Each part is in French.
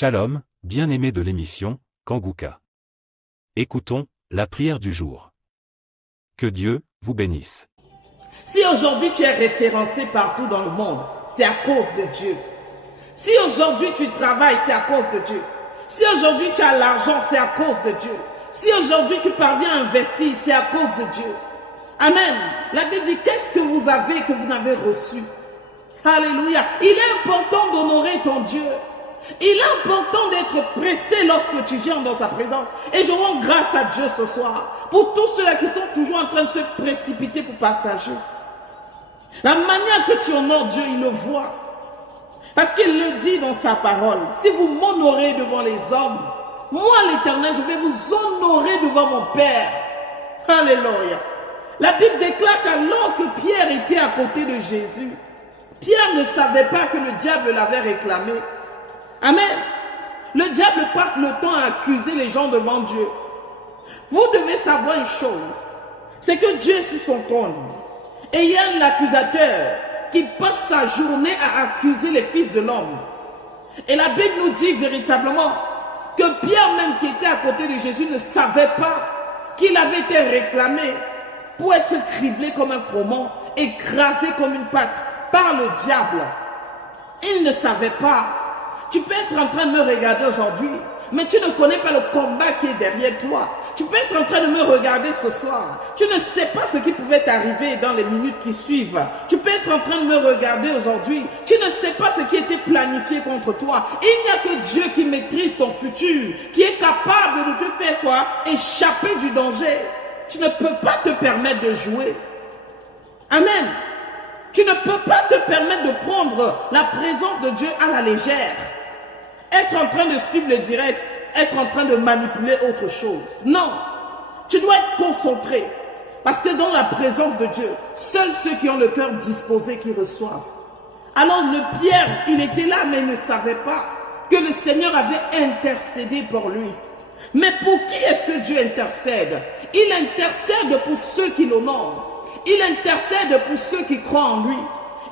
Shalom, bien-aimés de l'émission Kangouka. Écoutons la prière du jour. Que Dieu vous bénisse. Si aujourd'hui tu es référencé partout dans le monde, c'est à cause de Dieu. Si aujourd'hui tu travailles, c'est à cause de Dieu. Si aujourd'hui tu as l'argent, c'est à cause de Dieu. Si aujourd'hui tu parviens à investir, c'est à cause de Dieu. Amen. La Bible dit, qu'est-ce que vous avez que vous n'avez reçu? Alléluia. Il est important d'honorer ton Dieu. Il est important d'être pressé lorsque tu viens dans sa présence. Et je rends grâce à Dieu ce soir pour tous ceux-là qui sont toujours en train de se précipiter pour partager. La manière que tu honores Dieu, il le voit. Parce qu'il le dit dans sa parole. Si vous m'honorez devant les hommes, moi l'Éternel, je vais vous honorer devant mon Père. Alléluia. La Bible déclare qu'alors que Pierre était à côté de Jésus, Pierre ne savait pas que le diable l'avait réclamé. Amen. Le diable passe le temps à accuser les gens devant Dieu. Vous devez savoir une chose, c'est que Dieu est sur son trône. Et il y a l'accusateur qui passe sa journée à accuser les fils de l'homme. Et la Bible nous dit véritablement que Pierre même qui était à côté de Jésus ne savait pas qu'il avait été réclamé pour être criblé comme un froment, écrasé comme une pâte par le diable. Il ne savait pas. Tu peux être en train de me regarder aujourd'hui, mais tu ne connais pas le combat qui est derrière toi. Tu peux être en train de me regarder ce soir. Tu ne sais pas ce qui pouvait t'arriver dans les minutes qui suivent. Tu peux être en train de me regarder aujourd'hui. Tu ne sais pas ce qui était planifié contre toi. Il n'y a que Dieu qui maîtrise ton futur, qui est capable de te faire quoi? Échapper du danger. Tu ne peux pas te permettre de jouer. Amen. Tu ne peux pas te permettre de prendre la présence de Dieu à la légère. Être en train de suivre le direct, être en train de manipuler autre chose. Non, tu dois être concentré. Parce que dans la présence de Dieu, seuls ceux qui ont le cœur disposé qui reçoivent. Alors le Pierre, il était là, mais il ne savait pas que le Seigneur avait intercédé pour lui. Mais pour qui est-ce que Dieu intercède? Il intercède pour ceux qui l'honorent. Il intercède pour ceux qui croient en lui.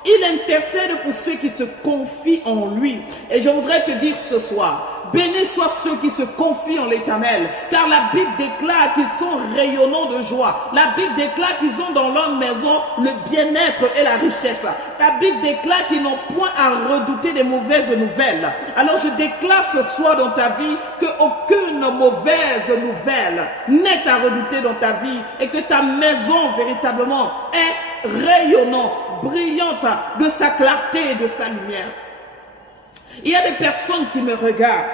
Il intercède pour ceux qui se confient en lui. Et je voudrais te dire ce soir, bénis soient ceux qui se confient en l'Éternel, car la Bible déclare qu'ils sont rayonnants de joie. La Bible déclare qu'ils ont dans leur maison le bien-être et la richesse. La Bible déclare qu'ils n'ont point à redouter des mauvaises nouvelles. Alors je déclare ce soir dans ta vie qu'aucune mauvaise nouvelle n'est à redouter dans ta vie et que ta maison véritablement est rayonnante, brillante de sa clarté et de sa lumière. Il y a des personnes qui me regardent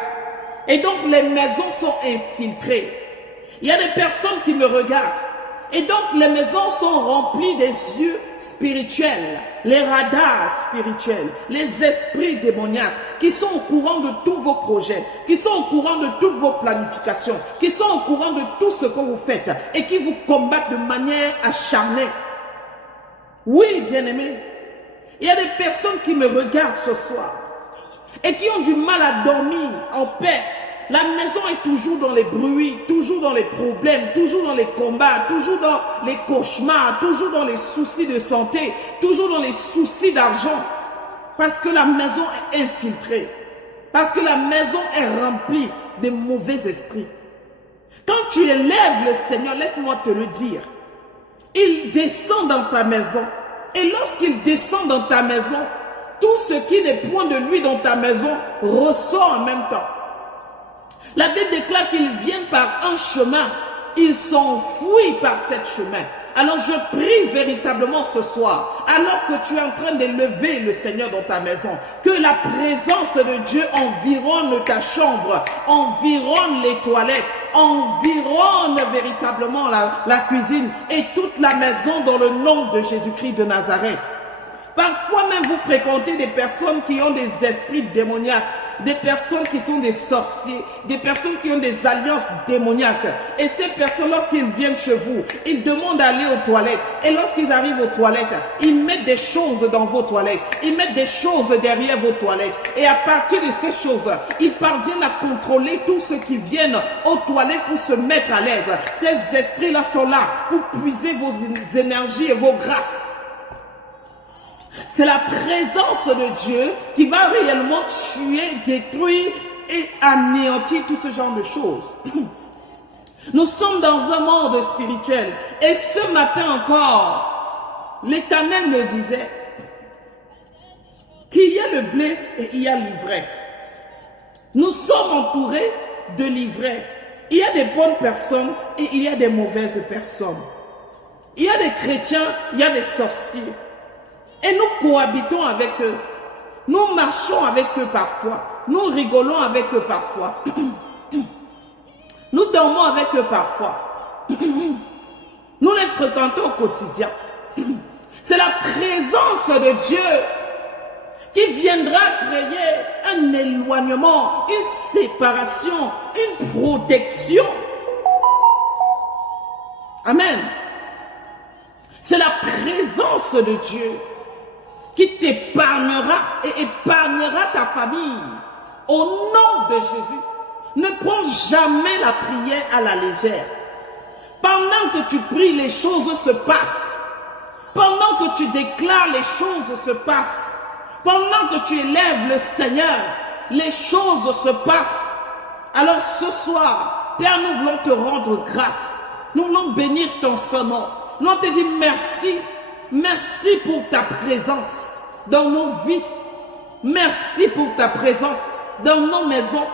et donc les maisons sont infiltrées. Il y a des personnes qui me regardent et donc les maisons sont remplies des yeux spirituels, les radars spirituels, les esprits démoniaques qui sont au courant de tous vos projets, qui sont au courant de toutes vos planifications, qui sont au courant de tout ce que vous faites et qui vous combattent de manière acharnée. Oui, bien-aimés, il y a des personnes qui me regardent ce soir et qui ont du mal à dormir en paix. La maison est toujours dans les bruits, toujours dans les problèmes, toujours dans les combats, toujours dans les cauchemars, toujours dans les soucis de santé, toujours dans les soucis d'argent. Parce que la maison est infiltrée. Parce que la maison est remplie de mauvais esprits. Quand tu élèves le Seigneur, laisse-moi te le dire, il descend dans ta maison. Et lorsqu'il descend dans ta maison, tout ce qui n'est point de lui dans ta maison ressort en même temps. La Bible déclare qu'ils viennent par un chemin. Ils s'enfuient par cet chemin. Alors je prie véritablement ce soir, alors que tu es en train d'élever le Seigneur dans ta maison, que la présence de Dieu environne ta chambre, environne les toilettes, environne véritablement la cuisine et toute la maison dans le nom de Jésus-Christ de Nazareth. Parfois même vous fréquentez des personnes qui ont des esprits démoniaques, des personnes qui sont des sorciers, des personnes qui ont des alliances démoniaques. Et ces personnes, lorsqu'ils viennent chez vous, ils demandent d'aller aux toilettes. Et lorsqu'ils arrivent aux toilettes, ils mettent des choses dans vos toilettes. Ils mettent des choses derrière vos toilettes. Et à partir de ces choses, ils parviennent à contrôler tous ceux qui viennent aux toilettes pour se mettre à l'aise. Ces esprits-là sont là pour puiser vos énergies et vos grâces. C'est la présence de Dieu qui va réellement tuer, détruire et anéantir tout ce genre de choses. Nous sommes dans un monde spirituel. Et ce matin encore, l'Éternel me disait qu'il y a le blé et il y a l'ivraie. Nous sommes entourés de l'ivraie. Il y a des bonnes personnes et il y a des mauvaises personnes. Il y a des chrétiens, il y a des sorciers. Et nous cohabitons avec eux. Nous marchons avec eux parfois. Nous rigolons avec eux parfois. Nous dormons avec eux parfois. Nous les fréquentons au quotidien. C'est la présence de Dieu qui viendra créer un éloignement, une séparation, une protection. Amen. C'est la présence de Dieu qui t'épargnera et épargnera ta famille. Au nom de Jésus, ne prends jamais la prière à la légère. Pendant que tu pries, les choses se passent. Pendant que tu déclares, les choses se passent. Pendant que tu élèves le Seigneur, les choses se passent. Alors ce soir, Père, nous voulons te rendre grâce. Nous voulons bénir ton nom. Nous te disons merci. Merci pour ta présence dans nos vies. Merci pour ta présence dans nos maisons.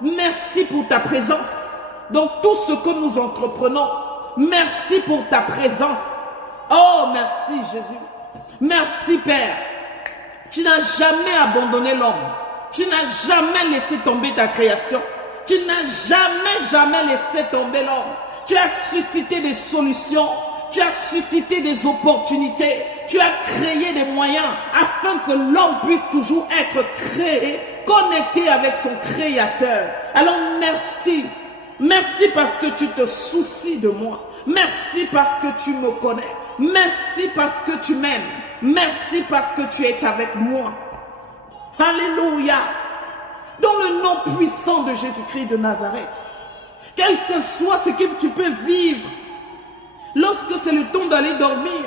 Merci pour ta présence dans tout ce que nous entreprenons. Merci pour ta présence. Oh, merci Jésus. Merci Père. Tu n'as jamais abandonné l'homme. Tu n'as jamais laissé tomber ta création. Tu n'as jamais laissé tomber l'homme. Tu as suscité des solutions. Tu as suscité des opportunités. Tu as créé des moyens afin que l'homme puisse toujours être créé, connecté avec son créateur. Alors merci. Merci parce que tu te soucies de moi. Merci parce que tu me connais. Merci parce que tu m'aimes. Merci parce que tu es avec moi. Alléluia. Dans le nom puissant de Jésus-Christ de Nazareth. Quel que soit ce que tu peux vivre, lorsque c'est le temps d'aller dormir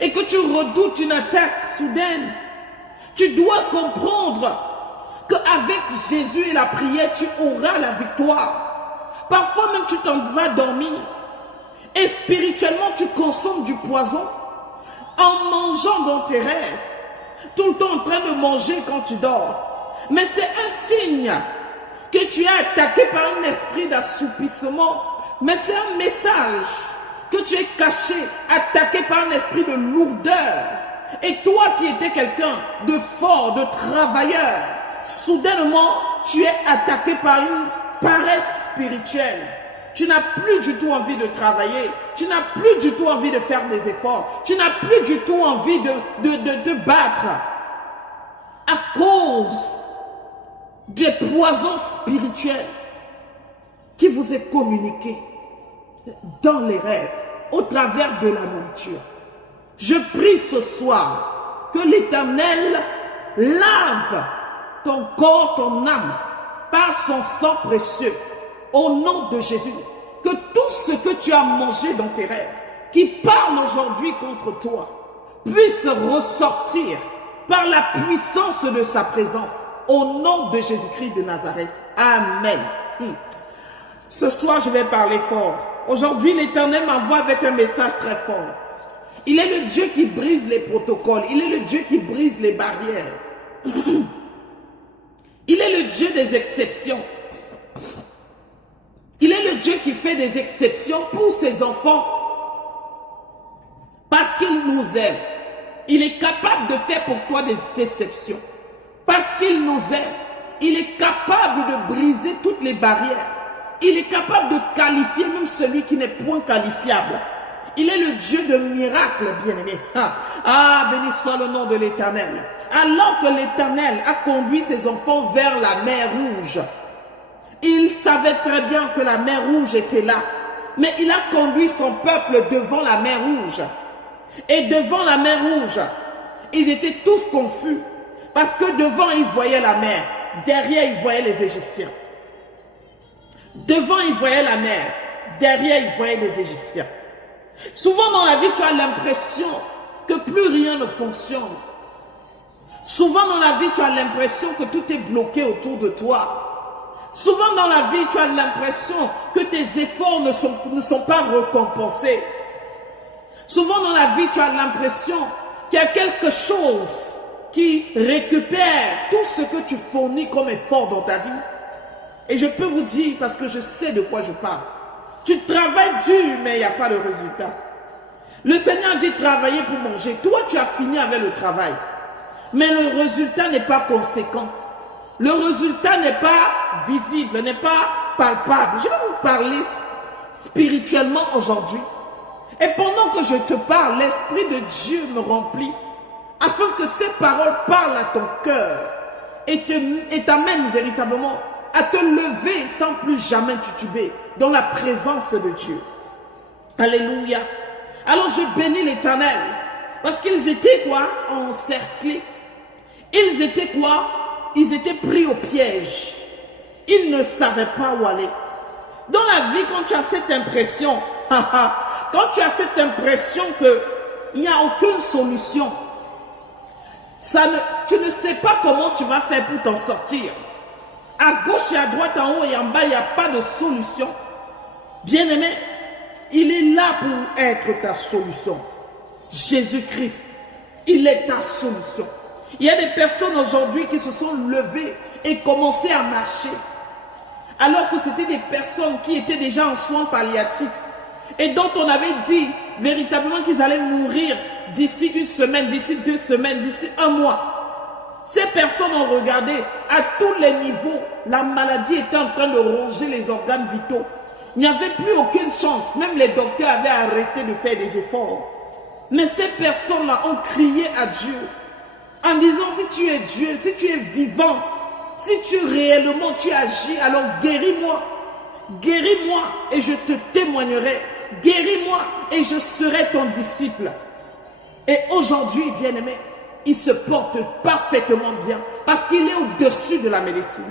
et que tu redoutes une attaque soudaine, tu dois comprendre qu'avec Jésus et la prière, tu auras la victoire. Parfois même tu t'en vas dormir et spirituellement tu consommes du poison en mangeant dans tes rêves, tout le temps en train de manger quand tu dors. Mais c'est un signe que tu es attaqué par un esprit d'assoupissement, mais c'est un message que tu es caché, attaqué par un esprit de lourdeur. Et toi qui étais quelqu'un de fort, de travailleur, soudainement, tu es attaqué par une paresse spirituelle. Tu n'as plus du tout envie de travailler. Tu n'as plus du tout envie de faire des efforts. Tu n'as plus du tout envie de battre. À cause des poisons spirituels qui vous est communiqués dans les rêves, au travers de la nourriture. Je prie ce soir que l'Éternel lave ton corps, ton âme, par son sang précieux, au nom de Jésus. Que tout ce que tu as mangé dans tes rêves, qui parle aujourd'hui contre toi, puisse ressortir par la puissance de sa présence, au nom de Jésus-Christ de Nazareth. Amen. Ce soir, je vais parler fort. Aujourd'hui, l'Éternel m'envoie avec un message très fort. Il est le Dieu qui brise les protocoles. Il est le Dieu qui brise les barrières. Il est le Dieu des exceptions. Il est le Dieu qui fait des exceptions pour ses enfants. Parce qu'il nous aime. Il est capable de faire pour toi des exceptions. Parce qu'il nous aime. Il est capable de briser toutes les barrières. Il est capable de qualifier même celui qui n'est point qualifiable. Il est le Dieu de miracles, bien-aimé. Béni soit le nom de l'Éternel. Alors que l'Éternel a conduit ses enfants vers la mer Rouge, il savait très bien que la mer Rouge était là. Mais il a conduit son peuple devant la mer Rouge. Et devant la mer Rouge, ils étaient tous confus. Parce que devant, ils voyaient la mer. Derrière, ils voyaient les Égyptiens. Devant, ils voyaient la mer. Derrière, ils voyaient les Égyptiens. Souvent dans la vie, tu as l'impression que plus rien ne fonctionne. Souvent dans la vie, tu as l'impression que tout est bloqué autour de toi. Souvent dans la vie, tu as l'impression que tes efforts ne sont pas récompensés. Souvent dans la vie, tu as l'impression qu'il y a quelque chose qui récupère tout ce que tu fournis comme effort dans ta vie. Et je peux vous dire, parce que je sais de quoi je parle, tu travailles dur, mais il n'y a pas de résultat. Le Seigneur dit travailler pour manger. Toi, tu as fini avec le travail. Mais le résultat n'est pas conséquent. Le résultat n'est pas visible, n'est pas palpable. Je vais vous parler spirituellement aujourd'hui. Et pendant que je te parle, l'Esprit de Dieu me remplit afin que ces paroles parlent à ton cœur et t'amènent véritablement à te lever sans plus jamais tituber dans la présence de Dieu. Alléluia. Alors je bénis l'Éternel parce qu'ils étaient quoi? Encerclés. Ils étaient quoi? Ils étaient pris au piège. Ils ne savaient pas où aller. Dans la vie, quand tu as cette impression, quand tu as cette impression qu'il n'y a aucune solution, tu ne sais pas comment tu vas faire pour t'en sortir. À gauche et à droite, en haut et en bas, il n'y a pas de solution. Bien-aimé, il est là pour être ta solution. Jésus-Christ, il est ta solution. Il y a des personnes aujourd'hui qui se sont levées et commencé à marcher. Alors que c'était des personnes qui étaient déjà en soins palliatifs et dont on avait dit véritablement qu'ils allaient mourir d'ici une semaine, d'ici 2 semaines, d'ici 1 mois. Ces personnes ont regardé à tous les niveaux, la maladie était en train de ronger les organes vitaux. Il n'y avait plus aucune chance, même les docteurs avaient arrêté de faire des efforts. Mais ces personnes-là ont crié à Dieu en disant si tu es Dieu, si tu es vivant, si réellement tu agis, alors guéris-moi. Guéris-moi et je te témoignerai. Guéris-moi et je serai ton disciple. Et aujourd'hui, bien-aimé, il se porte parfaitement bien parce qu'il est au-dessus de la médecine.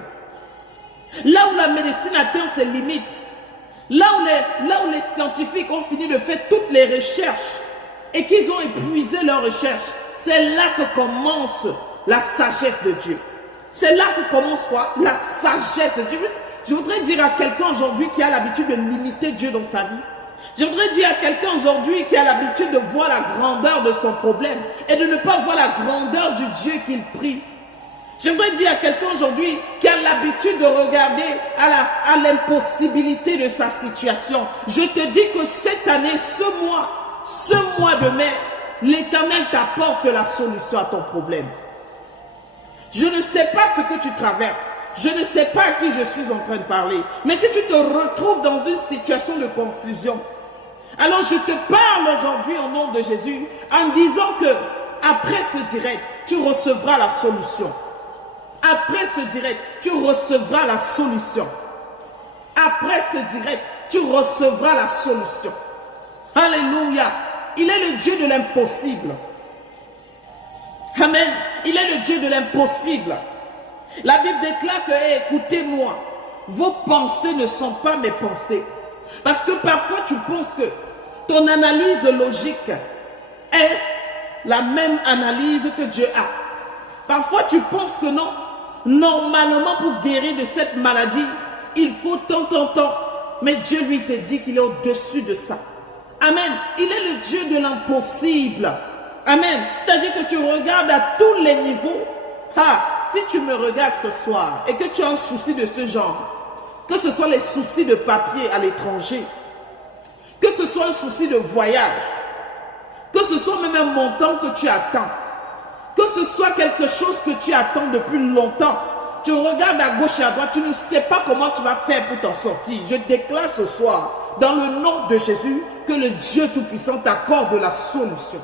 Là où la médecine atteint ses limites, là où les scientifiques ont fini de faire toutes les recherches et qu'ils ont épuisé leurs recherches, c'est là que commence la sagesse de Dieu. C'est là que commence quoi? La sagesse de Dieu. Je voudrais dire à quelqu'un aujourd'hui qui a l'habitude de limiter Dieu dans sa vie. Je voudrais dire à quelqu'un aujourd'hui qui a l'habitude de voir la grandeur de son problème et de ne pas voir la grandeur du Dieu qu'il prie. Je voudrais dire à quelqu'un aujourd'hui qui a l'habitude de regarder à l'impossibilité de sa situation. Je te dis que cette année, ce mois de mai, l'Éternel t'apporte la solution à ton problème. Je ne sais pas ce que tu traverses. Je ne sais pas à qui je suis en train de parler. Mais si tu te retrouves dans une situation de confusion, alors je te parle aujourd'hui au nom de Jésus en disant que après ce direct, tu recevras la solution. Après ce direct, tu recevras la solution. Après ce direct, tu recevras la solution. Alléluia. Il est le Dieu de l'impossible. Amen. Il est le Dieu de l'impossible. La Bible déclare que, écoutez-moi, vos pensées ne sont pas mes pensées. Parce que parfois tu penses que ton analyse logique est la même analyse que Dieu a. Parfois tu penses que non, normalement pour guérir de cette maladie, il faut tant. Mais Dieu lui te dit qu'il est au-dessus de ça. Amen. Il est le Dieu de l'impossible. Amen. C'est-à-dire que tu regardes à tous les niveaux. Si tu me regardes ce soir et que tu as un souci de ce genre, que ce soit les soucis de papier à l'étranger, que ce soit un souci de voyage, que ce soit même un montant que tu attends, que ce soit quelque chose que tu attends depuis longtemps, tu regardes à gauche et à droite, tu ne sais pas comment tu vas faire pour t'en sortir. Je déclare ce soir, dans le nom de Jésus, que le Dieu Tout-Puissant t'accorde la solution.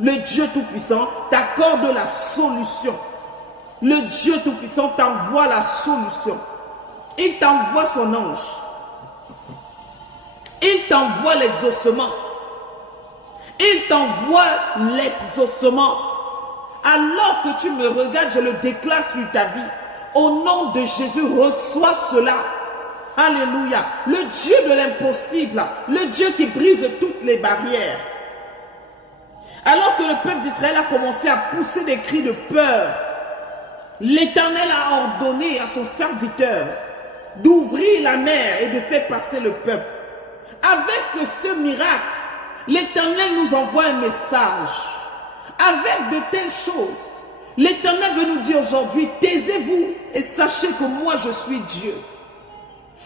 Le Dieu Tout-Puissant t'accorde la solution. Le Dieu Tout-Puissant t'envoie la solution. Il t'envoie son ange. Il t'envoie l'exaucement. Il t'envoie l'exaucement. Alors que tu me regardes, je le déclare sur ta vie. Au nom de Jésus, reçois cela. Alléluia. Le Dieu de l'impossible. Le Dieu qui brise toutes les barrières. Alors que le peuple d'Israël a commencé à pousser des cris de peur, l'Éternel a ordonné à son serviteur d'ouvrir la mer et de faire passer le peuple. Avec ce miracle, l'Éternel nous envoie un message. Avec de telles choses, l'Éternel veut nous dire aujourd'hui, taisez-vous et sachez que moi je suis Dieu.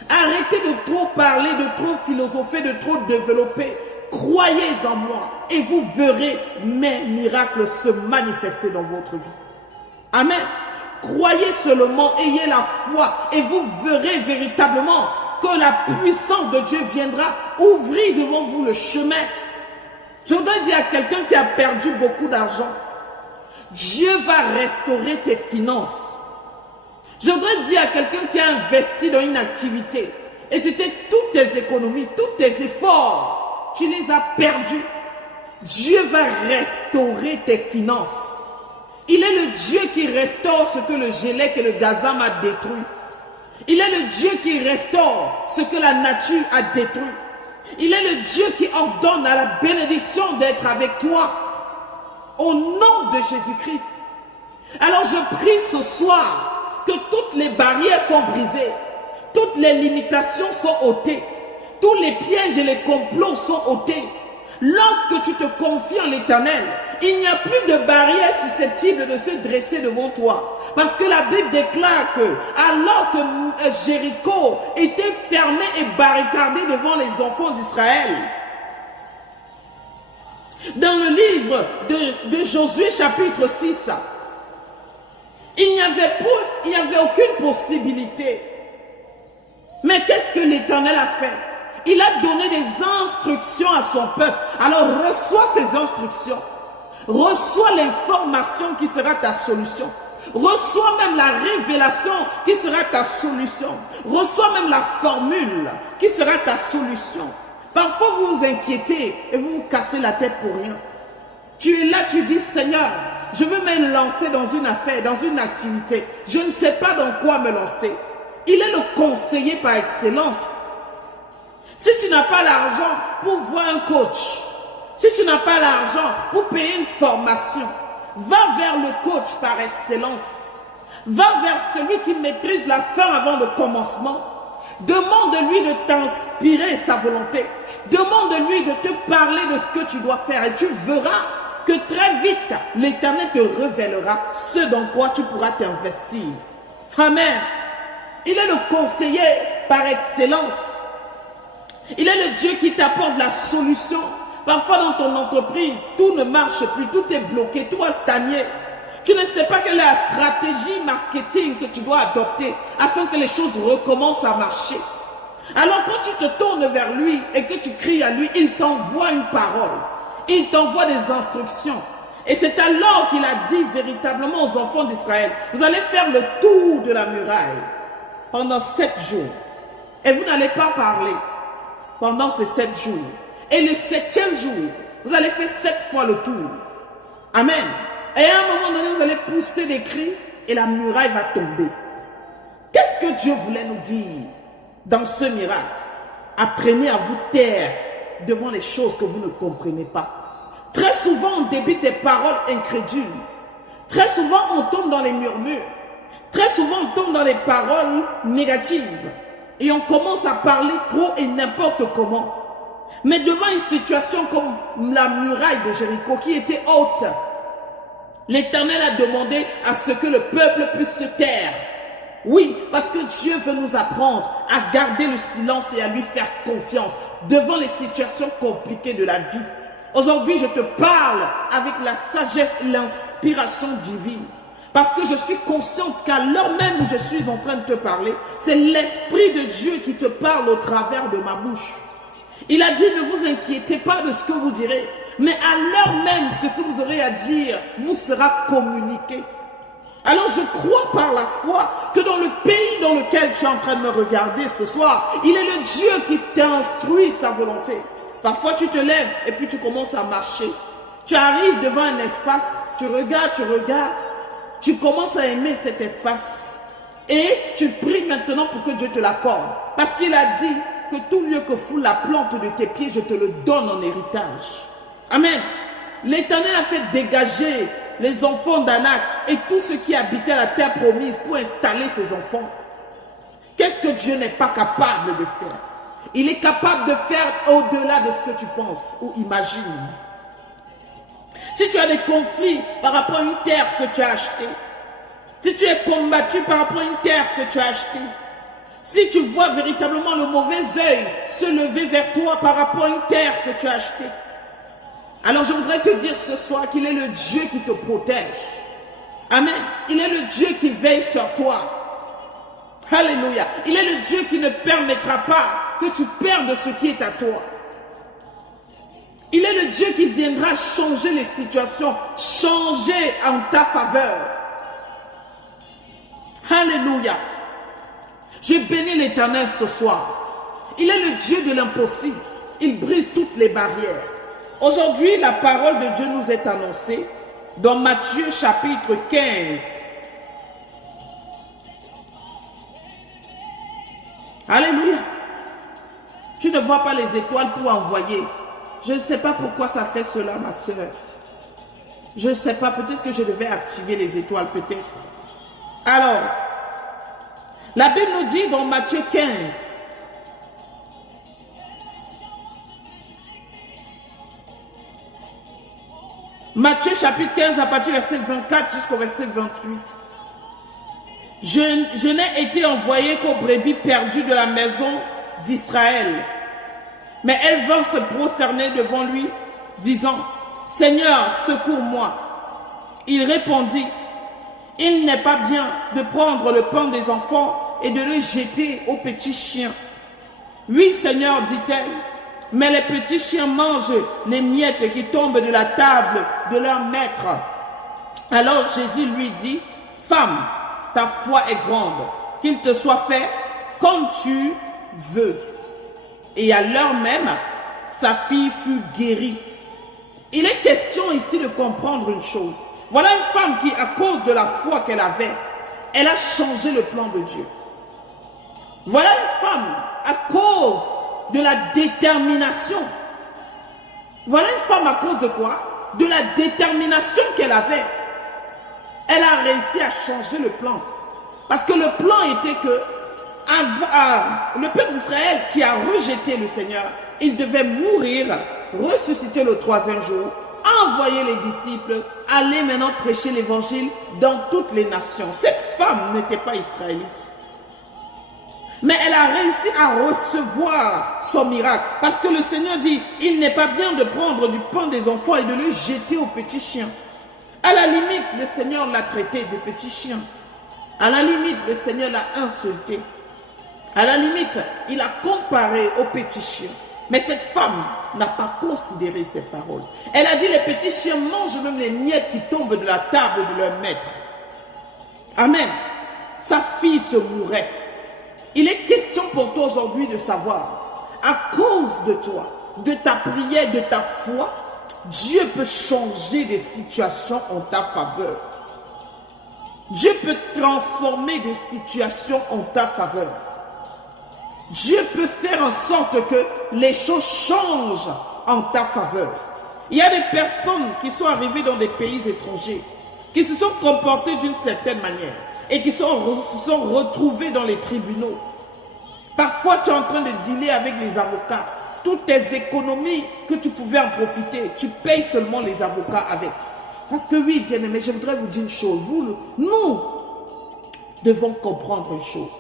Arrêtez de trop parler, de trop philosopher, de trop développer. Croyez en moi et vous verrez mes miracles se manifester dans votre vie. Amen. Croyez seulement, ayez la foi et vous verrez véritablement que la puissance de Dieu viendra ouvrir devant vous le chemin. Je voudrais dire à quelqu'un qui a perdu beaucoup d'argent, Dieu va restaurer tes finances. Je voudrais dire à quelqu'un qui a investi dans une activité et c'était toutes tes économies, tous tes efforts, tu les as perdus. Dieu va restaurer tes finances. Il est le Dieu qui restaure ce que le Gélec et le Gazam a détruit. Il est le Dieu qui restaure ce que la nature a détruit. Il est le Dieu qui ordonne à la bénédiction d'être avec toi. Au nom de Jésus-Christ. Alors je prie ce soir que toutes les barrières sont brisées. Toutes les limitations sont ôtées. Tous les pièges et les complots sont ôtés. Lorsque tu te confies en l'Éternel, il n'y a plus de barrières susceptibles de se dresser devant toi. Parce que la Bible déclare que, alors que Jéricho était fermé et barricadé devant les enfants d'Israël, dans le livre de Josué chapitre 6, il n'y avait aucune possibilité. Mais qu'est-ce que l'Éternel a fait? Il a donné des instructions à son peuple. Alors reçois ces instructions. Reçois l'information qui sera ta solution. Reçois même la révélation qui sera ta solution. Reçois même la formule qui sera ta solution. Parfois vous vous inquiétez et vous vous cassez la tête pour rien. Tu es là, tu dis Seigneur, je veux me lancer dans une affaire, dans une activité. Je ne sais pas dans quoi me lancer. Il est le conseiller par excellence. Si tu n'as pas l'argent pour voir un coach, si tu n'as pas l'argent pour payer une formation, va vers le coach par excellence. Va vers celui qui maîtrise la fin avant le commencement. Demande-lui de t'inspirer sa volonté. Demande-lui de te parler de ce que tu dois faire et tu verras que très vite l'Éternel te révélera ce dans quoi tu pourras t'investir. Amen. Il est le conseiller par excellence. Il est le Dieu qui t'apporte la solution. Parfois dans ton entreprise, tout ne marche plus, tout est bloqué, tout a stagné. Tu ne sais pas quelle est la stratégie marketing que tu dois adopter afin que les choses recommencent à marcher. Alors quand tu te tournes vers lui et que tu cries à lui, il t'envoie une parole. Il t'envoie des instructions. Et c'est alors qu'il a dit véritablement aux enfants d'Israël, vous allez faire le tour de la muraille pendant 7 jours. Et vous n'allez pas parler pendant ces 7 jours. Et le 7e jour, vous allez faire 7 fois le tour. Amen. Et à un moment donné, vous allez pousser des cris et la muraille va tomber. Qu'est-ce que Dieu voulait nous dire dans ce miracle? Apprenez à vous taire devant les choses que vous ne comprenez pas. Très souvent, on débite des paroles incrédules. Très souvent, on tombe dans les murmures. Très souvent, on tombe dans les paroles négatives. Et on commence à parler trop et n'importe comment. Mais devant une situation comme la muraille de Jéricho qui était haute, l'Éternel a demandé à ce que le peuple puisse se taire. Oui, parce que Dieu veut nous apprendre à garder le silence et à lui faire confiance devant les situations compliquées de la vie. Aujourd'hui, je te parle avec la sagesse et l'inspiration divine. Parce que je suis consciente qu'à l'heure même où je suis en train de te parler, c'est l'Esprit de Dieu qui te parle au travers de ma bouche. Il a dit, ne vous inquiétez pas de ce que vous direz, mais à l'heure même, ce que vous aurez à dire vous sera communiqué. Alors je crois par la foi que dans le pays dans lequel tu es en train de me regarder ce soir, il est le Dieu qui t'instruit sa volonté. Parfois tu te lèves et puis tu commences à marcher. Tu arrives devant un espace, tu regardes, tu commences à aimer cet espace. Et tu pries maintenant pour que Dieu te l'accorde. Parce qu'il a dit que tout lieu que foule la plante de tes pieds, je te le donne en héritage. Amen. L'Éternel a fait dégager les enfants d'Anak et tous ceux qui habitaient la terre promise pour installer ses enfants. Qu'est-ce que Dieu n'est pas capable de faire? Il est capable de faire au-delà de ce que tu penses ou imagines. Si tu as des conflits par rapport à une terre que tu as achetée, si tu es combattu par rapport à une terre que tu as achetée, si tu vois véritablement le mauvais œil se lever vers toi par rapport à une terre que tu as achetée, alors je voudrais te dire ce soir qu'il est le Dieu qui te protège. Amen. Il est le Dieu qui veille sur toi. Alléluia. Il est le Dieu qui ne permettra pas que tu perdes ce qui est à toi. Il est le Dieu qui viendra changer les situations, changer en ta faveur. Alléluia. Je bénis l'Éternel ce soir. Il est le Dieu de l'impossible. Il brise toutes les barrières. Aujourd'hui, la parole de Dieu nous est annoncée dans Matthieu chapitre 15. Alléluia. Tu ne vois pas les étoiles pour envoyer. Je ne sais pas pourquoi ça fait cela, ma soeur. Je ne sais pas, peut-être que je devais activer les étoiles, peut-être. Alors, la Bible nous dit dans Matthieu 15, Matthieu chapitre 15 à partir du verset 24 jusqu'au verset 28. Je n'ai été envoyé qu'aux brebis perdues de la maison d'Israël. Mais elles vinrent se prosterner devant lui, disant, Seigneur, secours-moi. Il répondit, il n'est pas bien de prendre le pain des enfants et de le jeter aux petits chiens. Oui, Seigneur, dit-elle, mais les petits chiens mangent les miettes qui tombent de la table de leur maître. Alors Jésus lui dit, femme, ta foi est grande, qu'il te soit fait comme tu veux. Et à l'heure même, sa fille fut guérie. Il est question ici de comprendre une chose. Voilà une femme qui, à cause de la foi qu'elle avait, elle a changé le plan de Dieu. Voilà une femme, à cause de la détermination. Voilà une femme à cause de quoi? De la détermination qu'elle avait. Elle a réussi à changer le plan. Parce que le plan était que le peuple d'Israël qui a rejeté le Seigneur, il devait mourir, ressusciter le 3e jour, envoyer les disciples, aller maintenant prêcher l'évangile dans toutes les nations. Cette femme n'était pas israélite. Mais elle a réussi à recevoir son miracle. Parce que le Seigneur dit, il n'est pas bien de prendre du pain des enfants et de le jeter aux petits chiens. À la limite, le Seigneur l'a traité de petit chien. À la limite, le Seigneur l'a insulté. À la limite, il a comparé aux petits chiens. Mais cette femme n'a pas considéré ces paroles. Elle a dit, les petits chiens mangent même les miettes qui tombent de la table de leur maître. Amen. Sa fille se mourait. Il est question pour toi aujourd'hui de savoir, à cause de toi, de ta prière, de ta foi, Dieu peut changer des situations en ta faveur. Dieu peut transformer des situations en ta faveur. Dieu peut faire en sorte que les choses changent en ta faveur. Il y a des personnes qui sont arrivées dans des pays étrangers, qui se sont comportées d'une certaine manière et qui se sont retrouvées dans les tribunaux. Parfois, tu es en train de dealer avec les avocats. Toutes tes économies que tu pouvais en profiter, tu payes seulement les avocats avec. Parce que oui, bien aimé, je voudrais vous dire une chose. Nous devons comprendre une chose.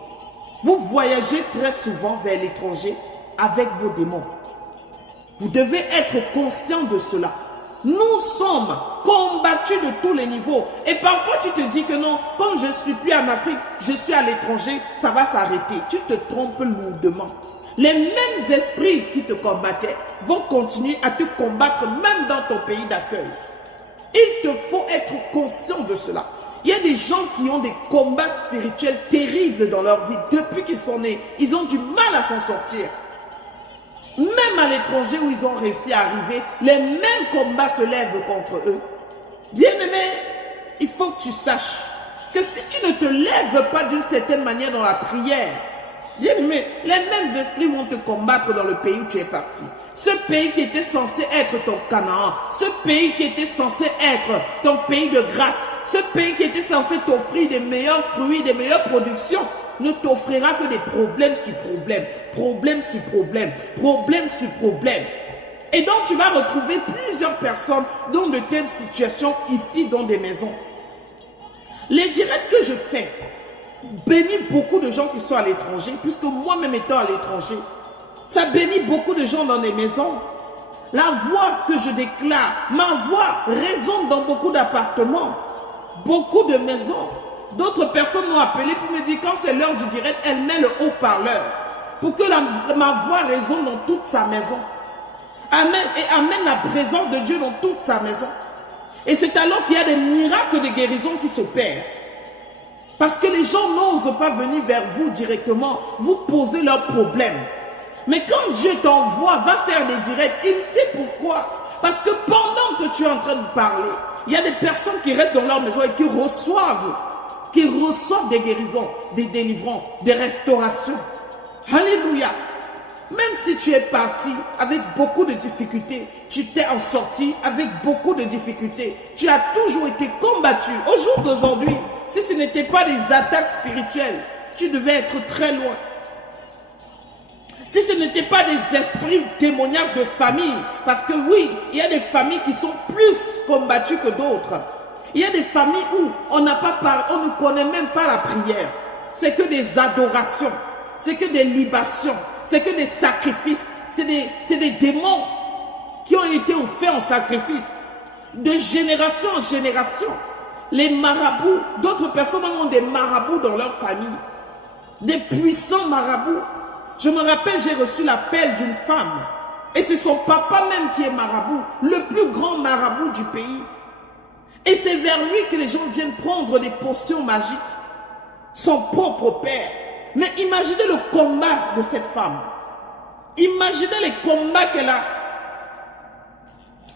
Vous voyagez très souvent vers l'étranger avec vos démons. Vous devez être conscient de cela. Nous sommes combattus de tous les niveaux. Et parfois tu te dis que non, comme je ne suis plus en Afrique, je suis à l'étranger, ça va s'arrêter. Tu te trompes lourdement. Les mêmes esprits qui te combattaient vont continuer à te combattre même dans ton pays d'accueil. Il te faut être conscient de cela. Il y a des gens qui ont des combats spirituels terribles dans leur vie. Depuis qu'ils sont nés, ils ont du mal à s'en sortir. Même à l'étranger où ils ont réussi à arriver, les mêmes combats se lèvent contre eux. Bien-aimé, il faut que tu saches que si tu ne te lèves pas d'une certaine manière dans la prière, bien-aimé, les mêmes esprits vont te combattre dans le pays où tu es parti. Ce pays qui était censé être ton Canaan, ce pays qui était censé être ton pays de grâce, ce pays qui était censé t'offrir des meilleurs fruits, des meilleures productions, ne t'offrira que des problèmes sur problèmes, problèmes sur problèmes, problèmes sur problèmes. Et donc tu vas retrouver plusieurs personnes dans de telles situations ici dans des maisons. Les directs que je fais bénit beaucoup de gens qui sont à l'étranger, puisque moi-même étant à l'étranger, ça bénit beaucoup de gens dans des maisons. La voix que je déclare, ma voix résonne dans beaucoup d'appartements, beaucoup de maisons. D'autres personnes m'ont appelé pour me dire quand c'est l'heure du direct, elle met le haut-parleur pour que ma voix résonne dans toute sa maison. Amen. Et amène la présence de Dieu dans toute sa maison. Et c'est alors qu'il y a des miracles de guérison qui s'opèrent. Parce que les gens n'osent pas venir vers vous directement, vous poser leurs problèmes. Mais quand Dieu t'envoie, va faire des directs, il sait pourquoi. Parce que pendant que tu es en train de parler, il y a des personnes qui restent dans leur maison et qui reçoivent des guérisons, des délivrances, des restaurations. Alléluia. Même si tu es parti avec beaucoup de difficultés, tu t'es en sorti avec beaucoup de difficultés. Tu as toujours été combattu. Au jour d'aujourd'hui, si ce n'était pas des attaques spirituelles, tu devais être très loin. Si ce n'était pas des esprits démoniaques de famille, parce que oui, il y a des familles qui sont plus combattues que d'autres. Il y a des familles où on ne connaît même pas la prière. C'est que des adorations, c'est que des libations, c'est que des sacrifices, c'est des démons qui ont été offerts en sacrifice, de génération en génération. Les marabouts, d'autres personnes ont des marabouts dans leur famille, des puissants marabouts. Je me rappelle, j'ai reçu l'appel d'une femme, et c'est son papa même qui est marabout, le plus grand marabout du pays. Et c'est vers lui que les gens viennent prendre des potions magiques, son propre père. Mais imaginez le combat de cette femme. Imaginez les combats qu'elle a.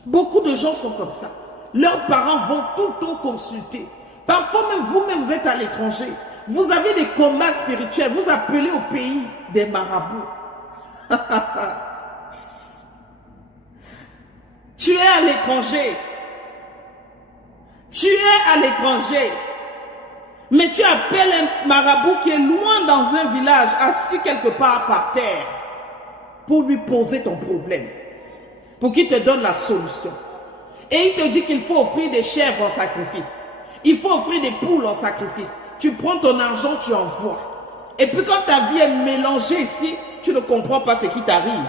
Beaucoup de gens sont comme ça. Leurs parents vont tout le temps consulter. Parfois même vous-même, vous êtes à l'étranger. Vous avez des combats spirituels. Vous appelez au pays des marabouts. Tu es à l'étranger. Tu es à l'étranger. Mais tu appelles un marabout qui est loin dans un village, assis quelque part par terre, pour lui poser ton problème, pour qu'il te donne la solution. Et il te dit qu'il faut offrir des chèvres en sacrifice. Il faut offrir des poules en sacrifice. Tu prends ton argent, tu envoies. Et puis quand ta vie est mélangée ici, tu ne comprends pas ce qui t'arrive.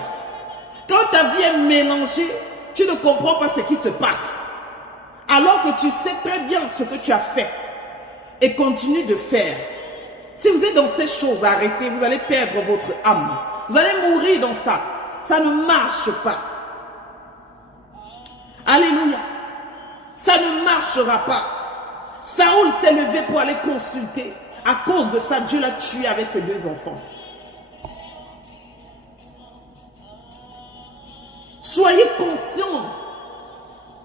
Quand ta vie est mélangée, tu ne comprends pas ce qui se passe. Alors que tu sais très bien ce que tu as fait. Et continue de faire. Si vous êtes dans ces choses, arrêtez, vous allez perdre votre âme. Vous allez mourir dans ça. Ça ne marche pas. Alléluia. Ça ne marchera pas. Saoul s'est levé pour aller consulter. À cause de ça, Dieu l'a tué avec ses 2 enfants. Soyez conscients,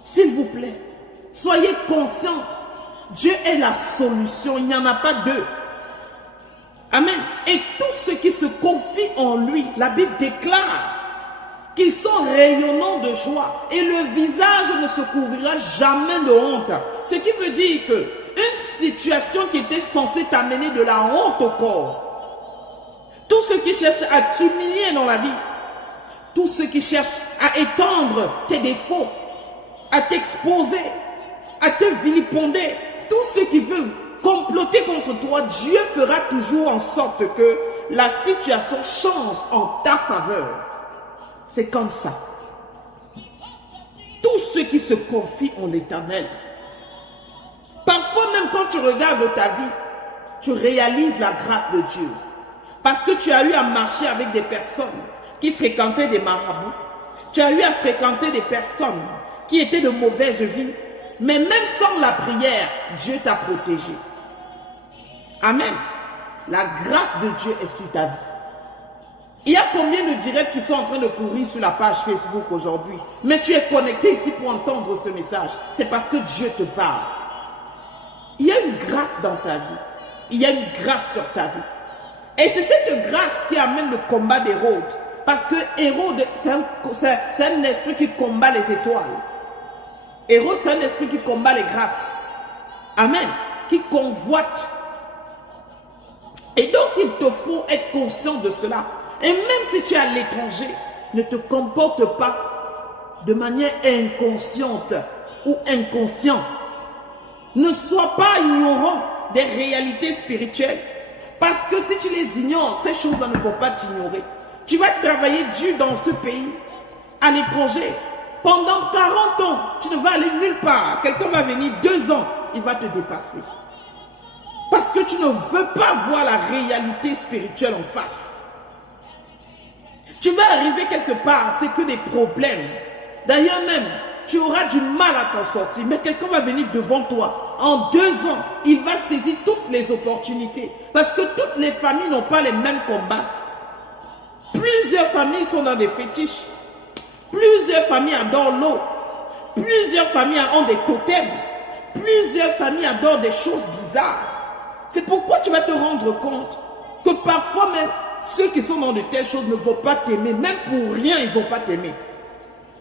s'il vous plaît. Soyez conscients. Dieu est la solution, il n'y en a pas deux. Amen. Et tous ceux qui se confient en lui, la Bible déclare qu'ils sont rayonnants de joie et le visage ne se couvrira jamais de honte. Ce qui veut dire que une situation qui était censée t'amener de la honte au corps, tous ceux qui cherchent à t'humilier dans la vie, tous ceux qui cherchent à étendre tes défauts, à t'exposer, à te vilipender, tous ceux qui veulent comploter contre toi, Dieu fera toujours en sorte que la situation change en ta faveur. C'est comme ça. Tous ceux qui se confient en l'Éternel. Parfois même quand tu regardes ta vie, tu réalises la grâce de Dieu. Parce que tu as eu à marcher avec des personnes qui fréquentaient des marabouts. Tu as eu à fréquenter des personnes qui étaient de mauvaise vie. Mais même sans la prière, Dieu t'a protégé. Amen. La grâce de Dieu est sur ta vie. Il y a combien de directs qui sont en train de courir sur la page Facebook aujourd'hui? Mais tu es connecté ici pour entendre ce message. C'est parce que Dieu te parle. Il y a une grâce dans ta vie. Il y a une grâce sur ta vie. Et c'est cette grâce qui amène le combat d'Hérode. Parce que Hérode, c'est un esprit qui combat les étoiles. Hérode, c'est un esprit qui combat les grâces. Amen. Qui convoite. Et donc, il te faut être conscient de cela. Et même si tu es à l'étranger, ne te comporte pas de manière inconsciente ou inconscient. Ne sois pas ignorant des réalités spirituelles. Parce que si tu les ignores, ces choses-là ne vont pas t'ignorer. Tu vas travailler dur dans ce pays, à l'étranger. Pendant 40 ans, tu ne vas aller nulle part. Quelqu'un va venir 2 ans, il va te dépasser. Parce que tu ne veux pas voir la réalité spirituelle en face. Tu vas arriver quelque part, c'est que des problèmes. D'ailleurs même, tu auras du mal à t'en sortir. Mais quelqu'un va venir devant toi. En 2 ans, il va saisir toutes les opportunités. Parce que toutes les familles n'ont pas les mêmes combats. Plusieurs familles sont dans des fétiches. Plusieurs familles adorent l'eau. Plusieurs familles ont des totems. Plusieurs familles adorent des choses bizarres. C'est pourquoi tu vas te rendre compte que parfois même, ceux qui sont dans de telles choses ne vont pas t'aimer. Même pour rien, ils ne vont pas t'aimer.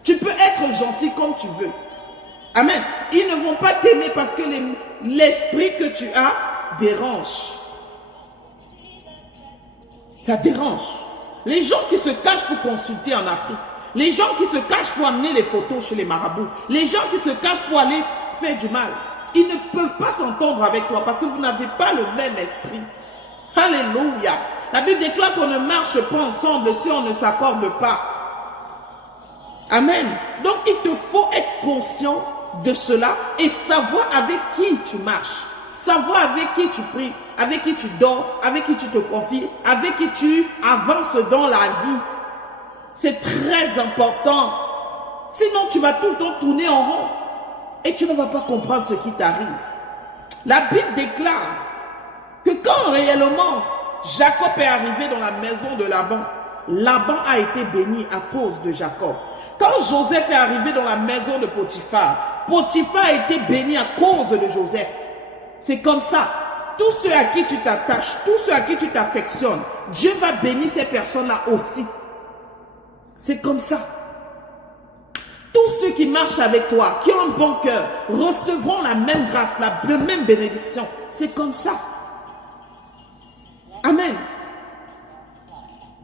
Tu peux être gentil comme tu veux. Amen. Ils ne vont pas t'aimer parce que l'esprit que tu as dérange. Ça dérange. Les gens qui se cachent pour consulter en Afrique, les gens qui se cachent pour amener les photos chez les marabouts, les gens qui se cachent pour aller faire du mal, ils ne peuvent pas s'entendre avec toi parce que vous n'avez pas le même esprit. Alléluia. La Bible déclare qu'on ne marche pas ensemble si on ne s'accorde pas. Amen. Donc il te faut être conscient de cela et savoir avec qui tu marches, savoir avec qui tu pries, avec qui tu dors, avec qui tu te confies, avec qui tu avances dans la vie. C'est très important. Sinon tu vas tout le temps tourner en rond et tu ne vas pas comprendre ce qui t'arrive. La Bible déclare que quand réellement Jacob est arrivé dans la maison de Laban, Laban a été béni à cause de Jacob. Quand Joseph est arrivé dans la maison de Potiphar, Potiphar a été béni à cause de Joseph. C'est comme ça. Tous ceux à qui tu t'attaches, tous ceux à qui tu t'affectionnes, Dieu va bénir ces personnes-là aussi. C'est comme ça. Tous ceux qui marchent avec toi, qui ont un bon cœur, recevront la même grâce, la même bénédiction. C'est comme ça. Amen.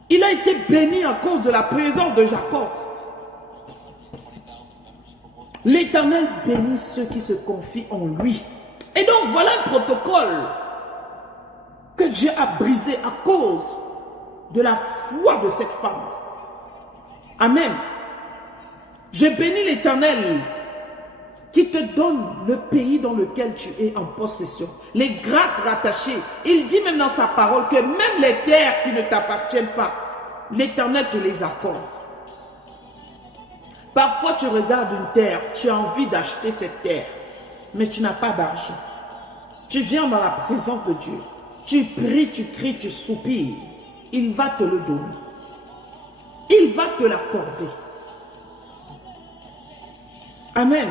Il a été béni à cause de la présence de Jacob. L'Éternel bénit ceux qui se confient en lui. Et donc voilà un protocole que Dieu a brisé à cause de la foi de cette femme. Amen. Je bénis l'Éternel qui te donne le pays dans lequel tu es en possession. Les grâces rattachées. Il dit même dans sa parole que même les terres qui ne t'appartiennent pas, l'Éternel te les accorde. Parfois tu regardes une terre, tu as envie d'acheter cette terre, mais tu n'as pas d'argent. Tu viens dans la présence de Dieu. Tu pries, tu cries, tu soupires. Il va te le donner. Il va te l'accorder. Amen.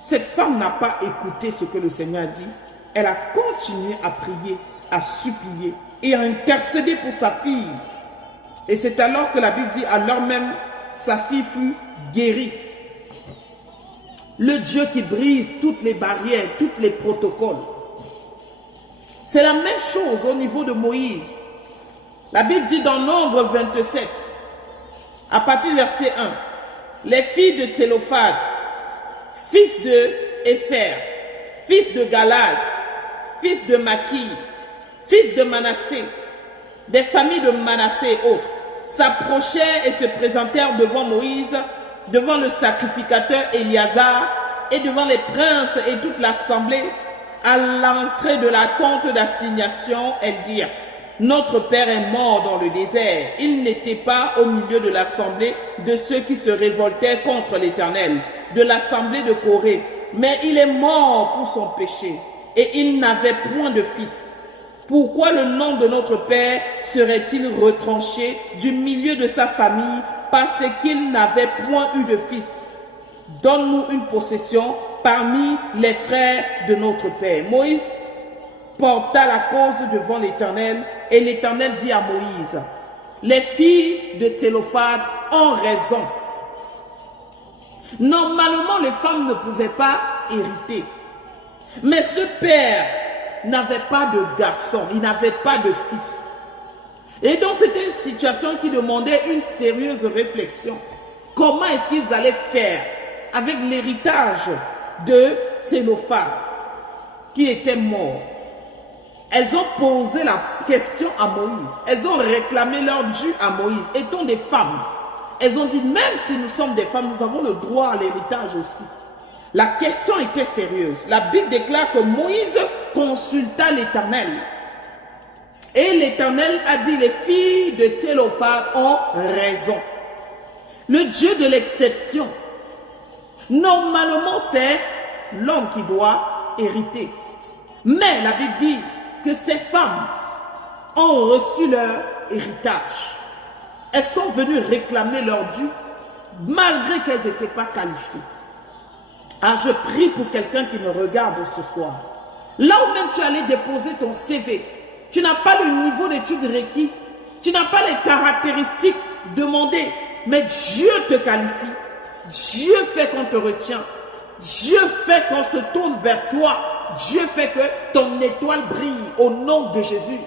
Cette femme n'a pas écouté ce que le Seigneur dit. Elle a continué à prier, à supplier et à intercéder pour sa fille. Et c'est alors que la Bible dit, alors même, sa fille fut guérie. Le Dieu qui brise toutes les barrières, tous les protocoles. C'est la même chose au niveau de Moïse. La Bible dit dans Nombre 27, à partir du verset 1, les filles de Thélophade, fils de Épher, fils de Galad, fils de Maki, fils de Manassé, des familles de Manassé et autres, s'approchèrent et se présentèrent devant Moïse, devant le sacrificateur Éliazar et devant les princes et toute l'assemblée. À l'entrée de la tente d'assignation, elles dirent, notre père est mort dans le désert. Il n'était pas au milieu de l'assemblée de ceux qui se révoltaient contre l'Éternel, de l'assemblée de Corée, mais il est mort pour son péché et il n'avait point de fils. Pourquoi le nom de notre père serait-il retranché du milieu de sa famille parce qu'il n'avait point eu de fils? Donne-nous une possession parmi les frères de notre père. Moïse porta la cause devant l'Éternel et l'Éternel dit à Moïse, les filles de Thélophade ont raison. Normalement, les femmes ne pouvaient pas hériter. Mais ce père n'avait pas de garçon, il n'avait pas de fils. Et donc c'était une situation qui demandait une sérieuse réflexion. Comment est-ce qu'ils allaient faire avec l'héritage de Tsélophar qui était mort? Elles ont posé la question à Moïse. Elles ont réclamé leur dû à Moïse. Étant des femmes, elles ont dit, même si nous sommes des femmes, nous avons le droit à l'héritage aussi. La question était sérieuse. La Bible déclare que Moïse consulta l'Éternel. Et l'Éternel a dit, les filles de Tsélophar ont raison. Le Dieu de l'exception, normalement c'est l'homme qui doit hériter. Mais la Bible dit que ces femmes ont reçu leur héritage. Elles sont venues réclamer leur dû malgré qu'elles n'étaient pas qualifiées. Alors je prie pour quelqu'un qui me regarde ce soir. Là où même tu allais déposer ton CV, tu n'as pas le niveau d'études requis, tu n'as pas les caractéristiques demandées, mais Dieu te qualifie. Dieu fait qu'on te retient. Dieu fait qu'on se tourne vers toi. Dieu fait que ton étoile brille au nom de Jésus.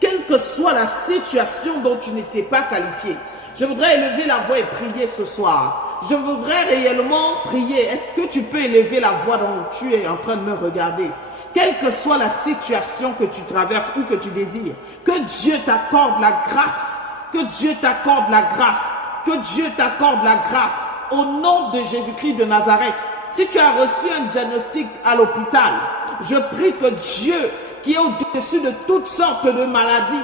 Quelle que soit la situation dont tu n'étais pas qualifié, je voudrais élever la voix et prier ce soir. Je voudrais réellement prier. Est-ce que tu peux élever la voix dont tu es en train de me regarder? Quelle que soit la situation que tu traverses ou que tu désires, que Dieu t'accorde la grâce. Que Dieu t'accorde la grâce. Que Dieu t'accorde la grâce. Au nom de Jésus-Christ de Nazareth. Si tu as reçu un diagnostic à l'hôpital, je prie que Dieu, qui est au-dessus de toutes sortes de maladies,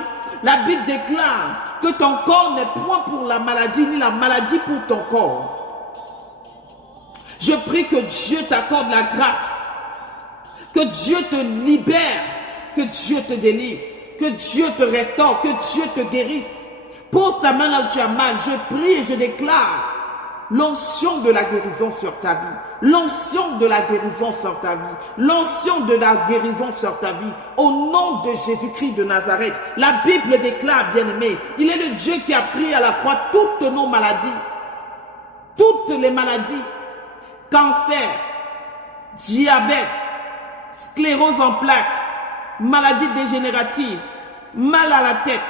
la Bible déclare que ton corps n'est point pour la maladie, ni la maladie pour ton corps. Je prie que Dieu t'accorde la grâce, que Dieu te libère, que Dieu te délivre, que Dieu te restaure, que Dieu te guérisse. Pose ta main là où tu as mal, je prie et je déclare l'onction de la guérison sur ta vie. L'onction de la guérison sur ta vie. L'onction de la guérison sur ta vie. Au nom de Jésus-Christ de Nazareth. La Bible déclare, bien-aimé, il est le Dieu qui a pris à la croix toutes nos maladies. Toutes les maladies. Cancer, diabète, sclérose en plaques, maladies dégénératives, mal à la tête,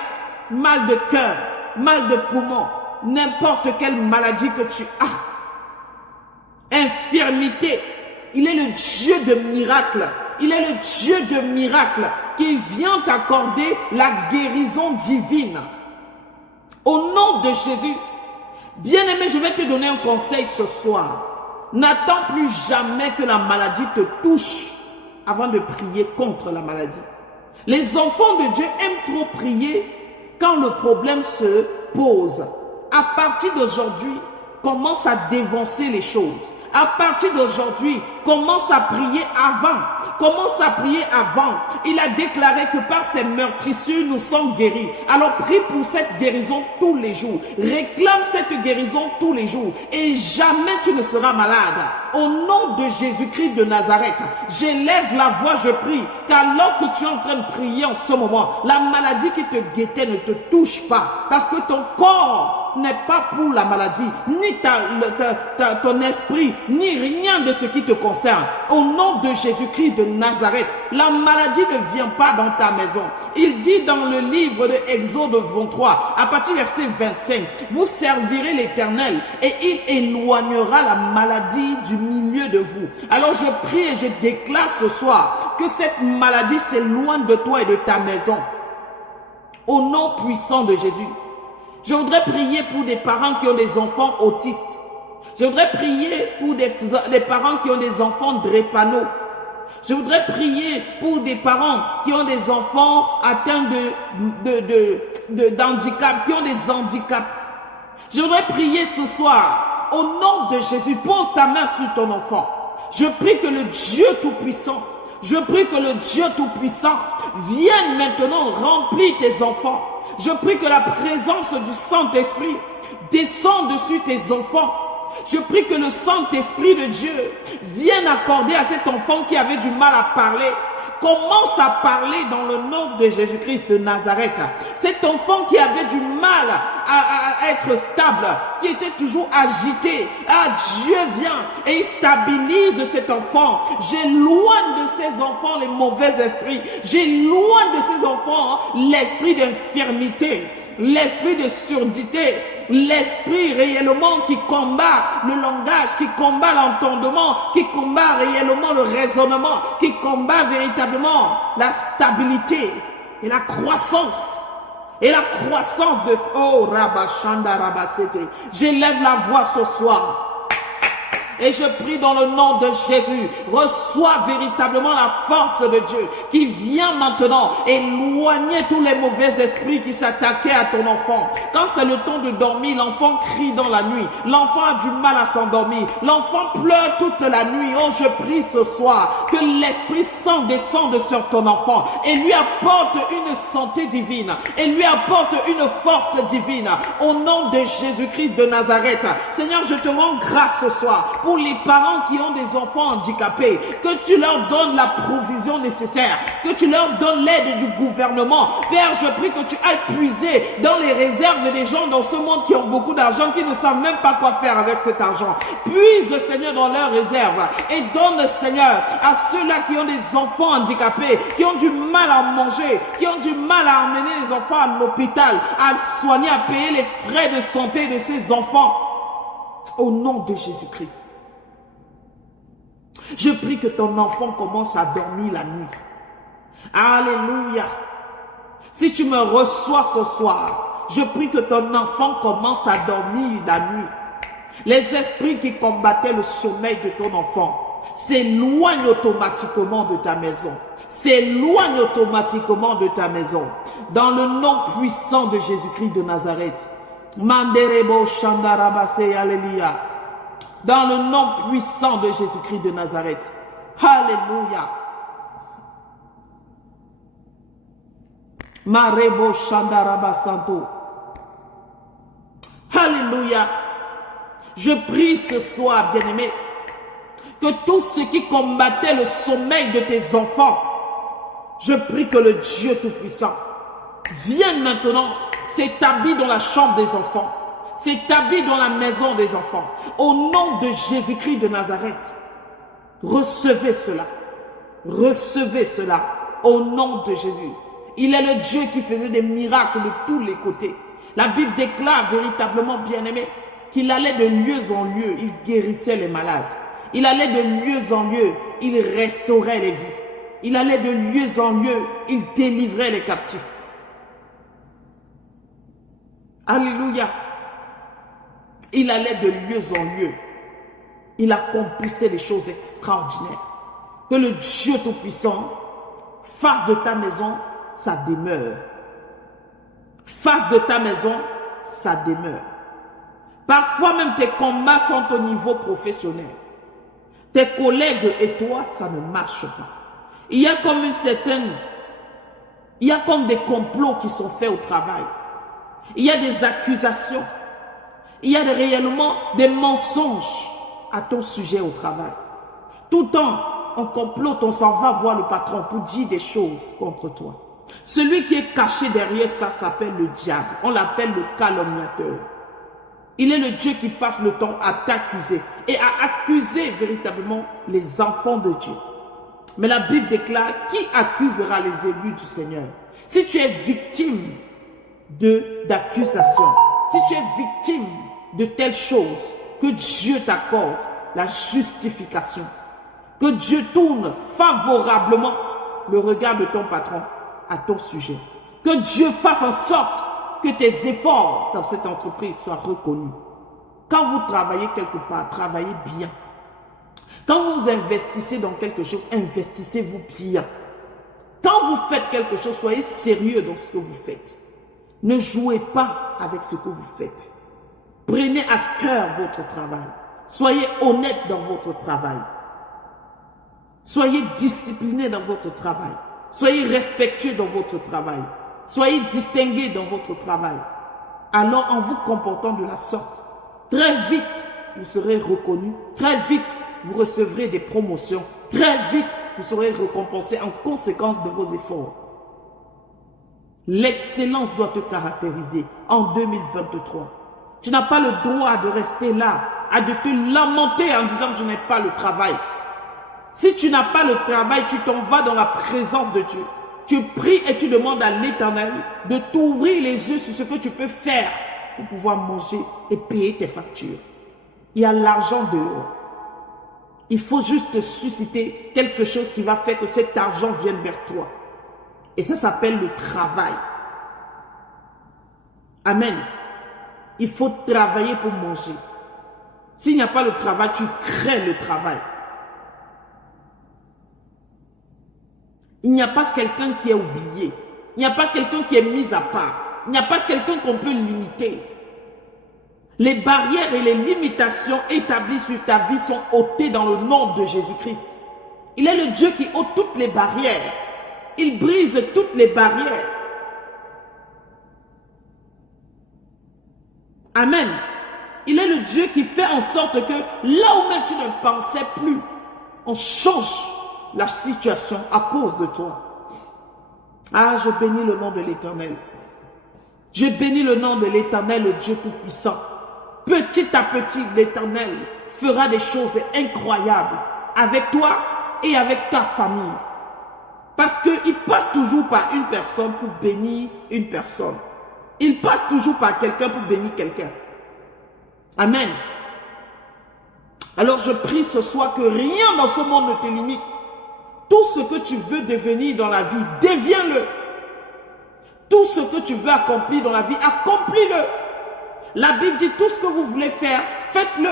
mal de cœur, mal de poumon, n'importe quelle maladie que tu as, infirmité, il est le Dieu de miracles, il est le Dieu de miracles qui vient t'accorder la guérison divine. Au nom de Jésus, bien-aimé, je vais te donner un conseil ce soir. N'attends plus jamais que la maladie te touche avant de prier contre la maladie. Les enfants de Dieu aiment trop prier quand le problème se pose. À partir d'aujourd'hui, commence à dévancer les choses. À partir d'aujourd'hui, commence à prier avant. Commence à prier avant. Il a déclaré que par ses meurtrissures, nous sommes guéris. Alors prie pour cette guérison tous les jours. Réclame cette guérison tous les jours. Et jamais tu ne seras malade. Au nom de Jésus-Christ de Nazareth, j'élève la voix, je prie. Qu'alors que tu es en train de prier en ce moment, la maladie qui te guettait ne te touche pas. Parce que ton corps n'est pas pour la maladie, ni ton esprit, ni rien de ce qui te concerne. Au nom de Jésus-Christ de Nazareth, la maladie ne vient pas dans ta maison. Il dit dans le livre de Exode 23, à partir du verset 25, vous servirez l'Éternel et il éloignera la maladie du milieu de vous. Alors je prie et je déclare ce soir que cette maladie s'éloigne de toi et de ta maison. Au nom puissant de Jésus. Je voudrais prier pour des parents qui ont des enfants autistes. Je voudrais prier pour des parents qui ont des enfants drépano. Je voudrais prier pour des parents qui ont des enfants atteints d'handicap, qui ont des handicaps. Je voudrais prier ce soir, au nom de Jésus, pose ta main sur ton enfant. Je prie que le Dieu Tout-Puissant, je prie que le Dieu Tout-Puissant vienne maintenant remplir tes enfants. Je prie que la présence du Saint-Esprit descende dessus tes enfants. Je prie que le Saint-Esprit de Dieu vienne accorder à cet enfant qui avait du mal à parler, commence à parler dans le nom de Jésus-Christ de Nazareth. Cet enfant qui avait du mal à être stable, qui était toujours agité. Ah, Dieu vient et il stabilise cet enfant. J'éloigne de ces enfants les mauvais esprits. J'éloigne de ces enfants l'esprit d'infirmité, l'esprit de surdité, l'esprit réellement qui combat le langage, qui combat l'entendement, qui combat réellement le raisonnement, qui combat véritablement la stabilité et la croissance. Et la croissance de... Oh, Rabashanda Rabasete. J'élève la voix ce soir. Et je prie dans le nom de Jésus, reçois véritablement la force de Dieu qui vient maintenant éloigner tous les mauvais esprits qui s'attaquaient à ton enfant. Quand c'est le temps de dormir, l'enfant crie dans la nuit. L'enfant a du mal à s'endormir. L'enfant pleure toute la nuit. Oh, je prie ce soir que l'Esprit Saint descende sur ton enfant et lui apporte une santé divine et lui apporte une force divine au nom de Jésus-Christ de Nazareth. Seigneur, je te rends grâce ce soir pour les parents qui ont des enfants handicapés, que tu leur donnes la provision nécessaire, que tu leur donnes l'aide du gouvernement. Père, je prie que tu ailles puiser dans les réserves des gens dans ce monde qui ont beaucoup d'argent, qui ne savent même pas quoi faire avec cet argent. Puise, Seigneur, dans leurs réserves et donne, Seigneur, à ceux-là qui ont des enfants handicapés, qui ont du mal à manger, qui ont du mal à amener les enfants à l'hôpital, à soigner, à payer les frais de santé de ces enfants. Au nom de Jésus-Christ. Je prie que ton enfant commence à dormir la nuit. Alléluia. Si tu me reçois ce soir, je prie que ton enfant commence à dormir la nuit. Les esprits qui combattaient le sommeil de ton enfant s'éloignent automatiquement de ta maison. S'éloignent automatiquement de ta maison. Dans le nom puissant de Jésus-Christ de Nazareth. Manderebo Shandarabase, alléluia. Dans le nom puissant de Jésus-Christ de Nazareth. Alléluia. Marebo Shandarabasanto. Alléluia. Je prie ce soir, bien-aimé, que tous ceux qui combattaient le sommeil de tes enfants, je prie que le Dieu Tout-Puissant vienne maintenant s'établir dans la chambre des enfants, s'établit dans la maison des enfants. Au nom de Jésus-Christ de Nazareth, recevez cela. Recevez cela au nom de Jésus. Il est le Dieu qui faisait des miracles de tous les côtés. La Bible déclare véritablement, bien-aimé, qu'il allait de lieu en lieu, il guérissait les malades. Il allait de lieu en lieu, il restaurait les vies. Il allait de lieu en lieu, il délivrait les captifs. Alléluia. Il allait de lieu en lieu. Il accomplissait des choses extraordinaires. Que le Dieu Tout-Puissant fasse de ta maison sa demeure. Fasse de ta maison sa demeure. Parfois même tes combats sont au niveau professionnel. Tes collègues et toi, ça ne marche pas. Il y a comme des complots qui sont faits au travail. Il y a des accusations. Il y a réellement des mensonges à ton sujet au travail. Tout le temps, on complote, on s'en va voir le patron pour dire des choses contre toi. Celui qui est caché derrière ça s'appelle le diable. On l'appelle le calomniateur. Il est le Dieu qui passe le temps à t'accuser et à accuser véritablement les enfants de Dieu. Mais la Bible déclare, qui accusera les élus du Seigneur? Si tu es victime d'accusation, si tu es victime de telles choses, que Dieu t'accorde la justification. Que Dieu tourne favorablement le regard de ton patron à ton sujet. Que Dieu fasse en sorte que tes efforts dans cette entreprise soient reconnus. Quand vous travaillez quelque part, travaillez bien. Quand vous investissez dans quelque chose, investissez-vous bien. Quand vous faites quelque chose, soyez sérieux dans ce que vous faites. Ne jouez pas avec ce que vous faites. Prenez à cœur votre travail. Soyez honnête dans votre travail. Soyez discipliné dans votre travail. Soyez respectueux dans votre travail. Soyez distingué dans votre travail. Alors, en vous comportant de la sorte, très vite, vous serez reconnu. Très vite, vous recevrez des promotions. Très vite, vous serez récompensé en conséquence de vos efforts. L'excellence doit te caractériser en 2023. Tu n'as pas le droit de rester là, à de te lamenter en disant que je n'ai pas le travail. Si tu n'as pas le travail, tu t'en vas dans la présence de Dieu. Tu pries et tu demandes à l'Éternel de t'ouvrir les yeux sur ce que tu peux faire pour pouvoir manger et payer tes factures. Il y a l'argent dehors. Il faut juste te susciter quelque chose qui va faire que cet argent vienne vers toi. Et ça s'appelle le travail. Amen. Il faut travailler pour manger. S'il n'y a pas le travail, tu crées le travail. Il n'y a pas quelqu'un qui est oublié. Il n'y a pas quelqu'un qui est mis à part. Il n'y a pas quelqu'un qu'on peut limiter. Les barrières et les limitations établies sur ta vie sont ôtées dans le nom de Jésus-Christ. Il est le Dieu qui ôte toutes les barrières. Il brise toutes les barrières. Amen. Il est le Dieu qui fait en sorte que là où même tu ne pensais plus, on change la situation à cause de toi. Ah, je bénis le nom de l'Éternel. Je bénis le nom de l'Éternel, le Dieu Tout-Puissant. Petit à petit, l'Éternel fera des choses incroyables avec toi et avec ta famille. Parce qu'il passe toujours par une personne pour bénir une personne. Il passe toujours par quelqu'un pour bénir quelqu'un. Amen. Alors je prie ce soir que rien dans ce monde ne te limite. Tout ce que tu veux devenir dans la vie, deviens-le. Tout ce que tu veux accomplir dans la vie, accomplis-le. La Bible dit tout ce que vous voulez faire, faites-le.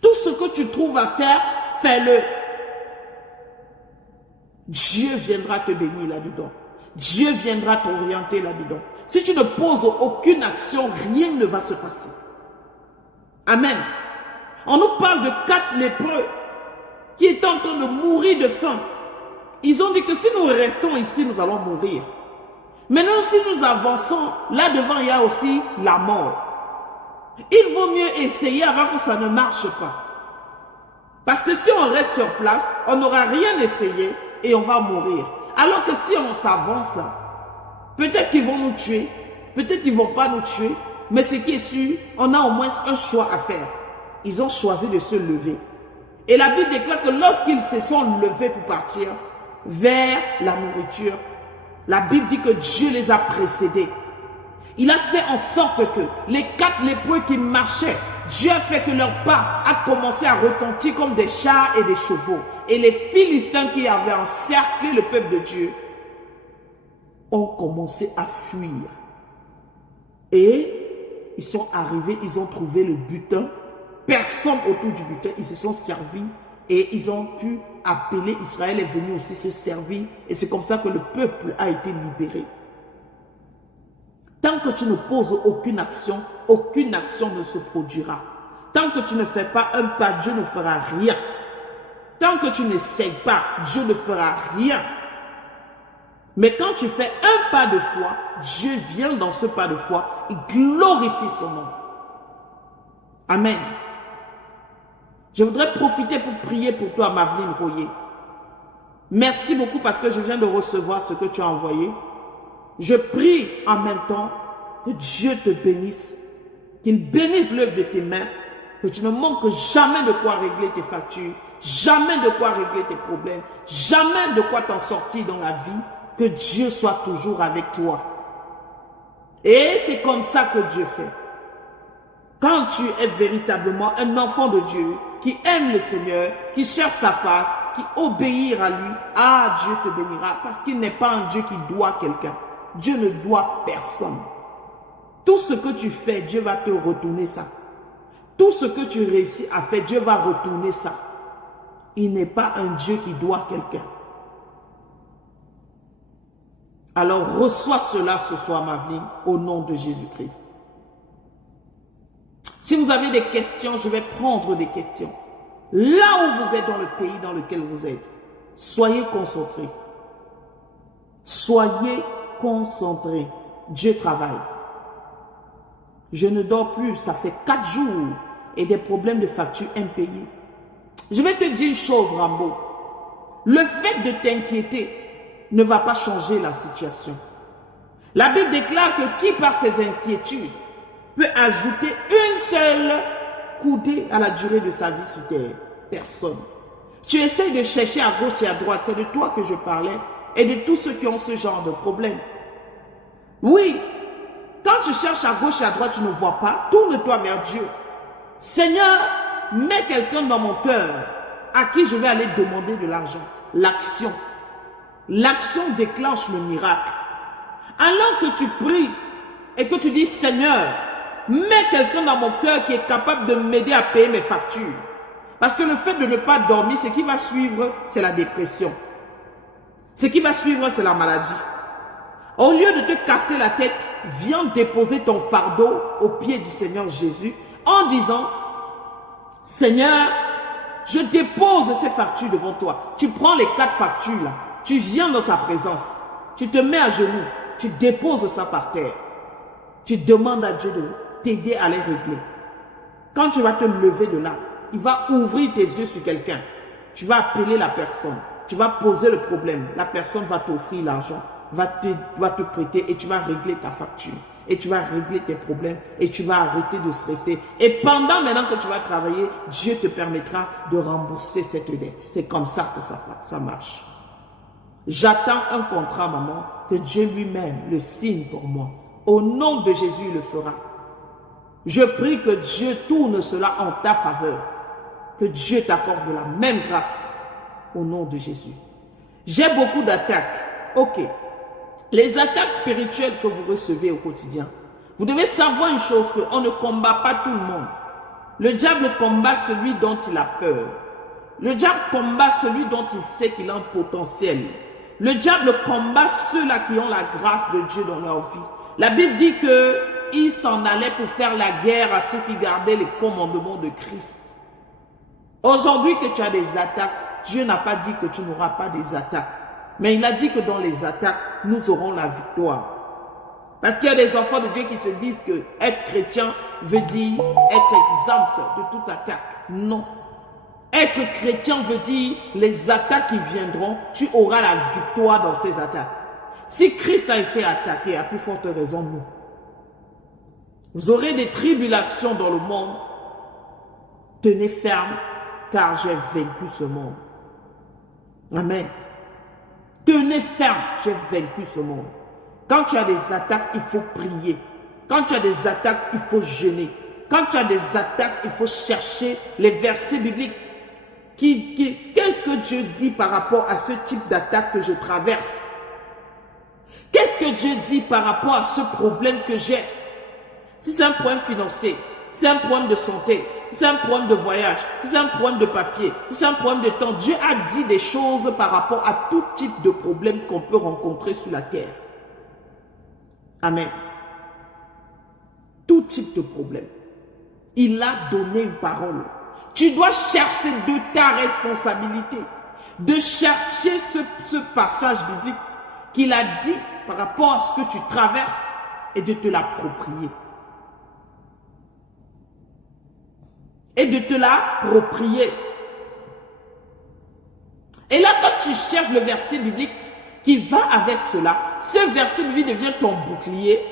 Tout ce que tu trouves à faire, fais-le. Dieu viendra te bénir là-dedans. Dieu viendra t'orienter là-dedans. Si tu ne poses aucune action, rien ne va se passer. Amen. On nous parle de 4 lépreux qui étaient en train de mourir de faim. Ils ont dit que si nous restons ici, nous allons mourir. Maintenant, si nous avançons, là devant, il y a aussi la mort. Il vaut mieux essayer avant que ça ne marche pas. Parce que si on reste sur place, on n'aura rien essayé et on va mourir. Alors que si on s'avance, peut-être qu'ils vont nous tuer, peut-être qu'ils ne vont pas nous tuer, mais ce qui est sûr, on a au moins un choix à faire. Ils ont choisi de se lever. Et la Bible déclare que lorsqu'ils se sont levés pour partir vers la nourriture, la Bible dit que Dieu les a précédés. Il a fait en sorte que les 4 lépreux qui marchaient, Dieu a fait que leur pas a commencé à retentir comme des chars et des chevaux. Et les Philistins qui avaient encerclé le peuple de Dieu ont commencé à fuir. Et ils sont arrivés, ils ont trouvé le butin. Personne autour du butin, ils se sont servis et ils ont pu appeler. Israël est venu aussi se servir. Et c'est comme ça que le peuple a été libéré. Tant que tu ne poses aucune action ne se produira. Tant que tu ne fais pas un pas, Dieu ne fera rien. Tant que tu n'essayes pas, Dieu ne fera rien. Mais quand tu fais un pas de foi, Dieu vient dans ce pas de foi et glorifie son nom. Amen. Je voudrais profiter pour prier pour toi, Maveline Royer. Merci beaucoup parce que je viens de recevoir ce que tu as envoyé. Je prie en même temps que Dieu te bénisse, qu'il bénisse l'œuvre de tes mains, que tu ne manques jamais de quoi régler tes factures, jamais de quoi régler tes problèmes, jamais de quoi t'en sortir dans la vie, que Dieu soit toujours avec toi. Et c'est comme ça que Dieu fait. Quand tu es véritablement un enfant de Dieu, qui aime le Seigneur, qui cherche sa face, qui obéit à lui, ah, Dieu te bénira, parce qu'il n'est pas un Dieu qui doit quelqu'un. Dieu ne doit personne. Tout ce que tu fais, Dieu va te retourner ça. Tout ce que tu réussis à faire, Dieu va retourner ça. Il n'est pas un Dieu qui doit quelqu'un. Alors reçois cela ce soir, Maveline, au nom de Jésus-Christ. Si vous avez des questions, je vais prendre des questions. Là où vous êtes dans le pays dans lequel vous êtes, soyez concentrés. Soyez concentrés. Dieu travaille. Je ne dors plus, ça fait 4 jours et des problèmes de facture impayés. Je vais te dire une chose, Rambo. Le fait de t'inquiéter ne va pas changer la situation. La Bible déclare que qui par ses inquiétudes peut ajouter une seule coudée à la durée de sa vie sur terre? Personne. Tu essaies de chercher à gauche et à droite, c'est de toi que je parlais et de tous ceux qui ont ce genre de problème. Oui, quand tu cherches à gauche et à droite, tu ne vois pas, tourne-toi vers Dieu. Seigneur, mets quelqu'un dans mon cœur à qui je vais aller demander de l'argent. L'action. L'action déclenche le miracle. Alors que tu pries et que tu dis, Seigneur, mets quelqu'un dans mon cœur qui est capable de m'aider à payer mes factures. Parce que le fait de ne pas dormir, ce qui va suivre, c'est la dépression. Ce qui va suivre, c'est la maladie. Au lieu de te casser la tête, viens déposer ton fardeau au pied du Seigneur Jésus en disant, Seigneur, je dépose ces factures devant toi. Tu prends les 4 factures là, tu viens dans sa présence, tu te mets à genoux, tu déposes ça par terre. Tu demandes à Dieu de t'aider à les régler. Quand tu vas te lever de là, il va ouvrir tes yeux sur quelqu'un. Tu vas appeler la personne, tu vas poser le problème, la personne va t'offrir l'argent, va te prêter et tu vas régler ta facture. Et tu vas régler tes problèmes et tu vas arrêter de stresser. Et pendant maintenant que tu vas travailler, Dieu te permettra de rembourser cette dette. C'est comme ça que ça marche. J'attends un contrat, maman, que Dieu lui-même le signe pour moi. Au nom de Jésus, il le fera. Je prie que Dieu tourne cela en ta faveur. Que Dieu t'accorde la même grâce au nom de Jésus. J'ai beaucoup d'attaques. Ok. Les attaques spirituelles que vous recevez au quotidien, vous devez savoir une chose, qu'on ne combat pas tout le monde. Le diable combat celui dont il a peur. Le diable combat celui dont il sait qu'il a un potentiel. Le diable combat ceux-là qui ont la grâce de Dieu dans leur vie. La Bible dit qu'il s'en allait pour faire la guerre à ceux qui gardaient les commandements de Christ. Aujourd'hui que tu as des attaques, Dieu n'a pas dit que tu n'auras pas des attaques. Mais il a dit que dans les attaques, nous aurons la victoire. Parce qu'il y a des enfants de Dieu qui se disent que être chrétien veut dire être exempt de toute attaque. Non. Être chrétien veut dire les attaques qui viendront, tu auras la victoire dans ces attaques. Si Christ a été attaqué, à plus forte raison, nous. Vous aurez des tribulations dans le monde. Tenez ferme, car j'ai vaincu ce monde. Amen. Tenez ferme, j'ai vaincu ce monde. Quand tu as des attaques, il faut prier. Quand tu as des attaques, il faut jeûner. Quand tu as des attaques, il faut chercher les versets bibliques. Qu'est-ce que Dieu dit par rapport à ce type d'attaque que je traverse? Qu'est-ce que Dieu dit par rapport à ce problème que j'ai? Si c'est un problème financier, si c'est un problème de santé, si c'est un problème de voyage, si c'est un problème de papier, si c'est un problème de temps, Dieu a dit des choses par rapport à tout type de problème qu'on peut rencontrer sur la terre. Amen. Tout type de problème. Il a donné une parole. Tu dois chercher de ta responsabilité, de chercher ce passage biblique qu'il a dit par rapport à ce que tu traverses et de te l'approprier. Et de te l'approprier. Et là, quand tu cherches le verset biblique qui va avec cela, ce verset biblique devient ton bouclier.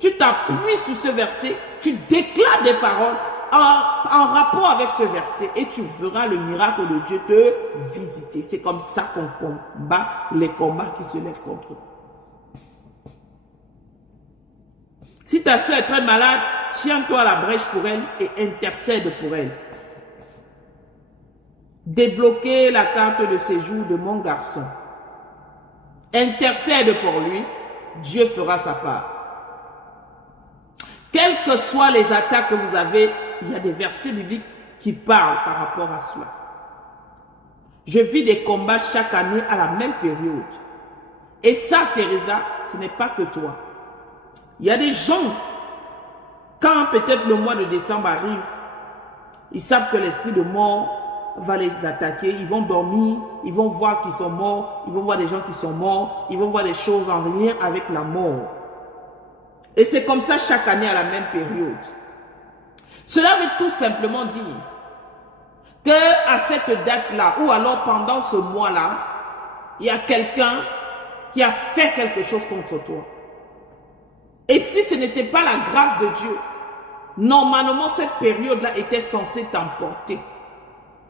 Tu t'appuies sur ce verset, tu déclares des paroles en rapport avec ce verset et tu verras le miracle de Dieu te visiter. C'est comme ça qu'on combat les combats qui se lèvent contre nous. Si ta soeur est très malade, tiens-toi à la brèche pour elle et intercède pour elle. Débloquez la carte de séjour de mon garçon. Intercède pour lui, Dieu fera sa part. Quelles que soient les attaques que vous avez, il y a des versets bibliques qui parlent par rapport à cela. Je vis des combats chaque année à la même période. Et ça, Teresa, ce n'est pas que toi. Il y a des gens, quand peut-être le mois de décembre arrive, ils savent que l'esprit de mort va les attaquer. Ils vont dormir, ils vont voir qu'ils sont morts, ils vont voir des gens qui sont morts, ils vont voir des choses en lien avec la mort. Et c'est comme ça chaque année à la même période. Cela veut tout simplement dire que à cette date-là, ou alors pendant ce mois-là, il y a quelqu'un qui a fait quelque chose contre toi. Et si ce n'était pas la grâce de Dieu, normalement cette période-là était censée t'emporter.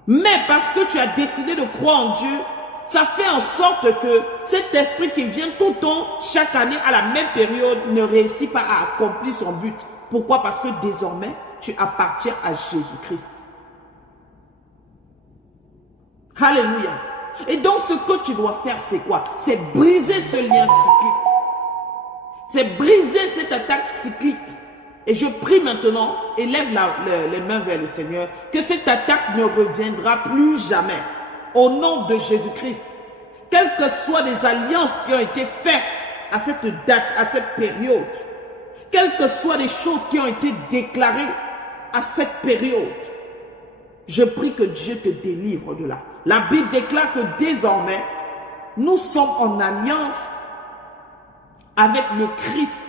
Mais parce que tu as décidé de croire en Dieu, ça fait en sorte que cet esprit qui vient tout le temps, chaque année, à la même période, ne réussit pas à accomplir son but. Pourquoi? Parce que désormais, tu appartiens à Jésus-Christ. Alléluia. Et donc, ce que tu dois faire, c'est quoi? C'est briser ce lien cyclique. C'est briser cette attaque cyclique. Et je prie maintenant, et lève les mains vers le Seigneur, que cette attaque ne reviendra plus jamais. Au nom de Jésus-Christ. Quelles que soient les alliances qui ont été faites à cette date, à cette période, quelles que soient les choses qui ont été déclarées à cette période, je prie que Dieu te délivre de là. La Bible déclare que désormais, nous sommes en alliance avec le Christ.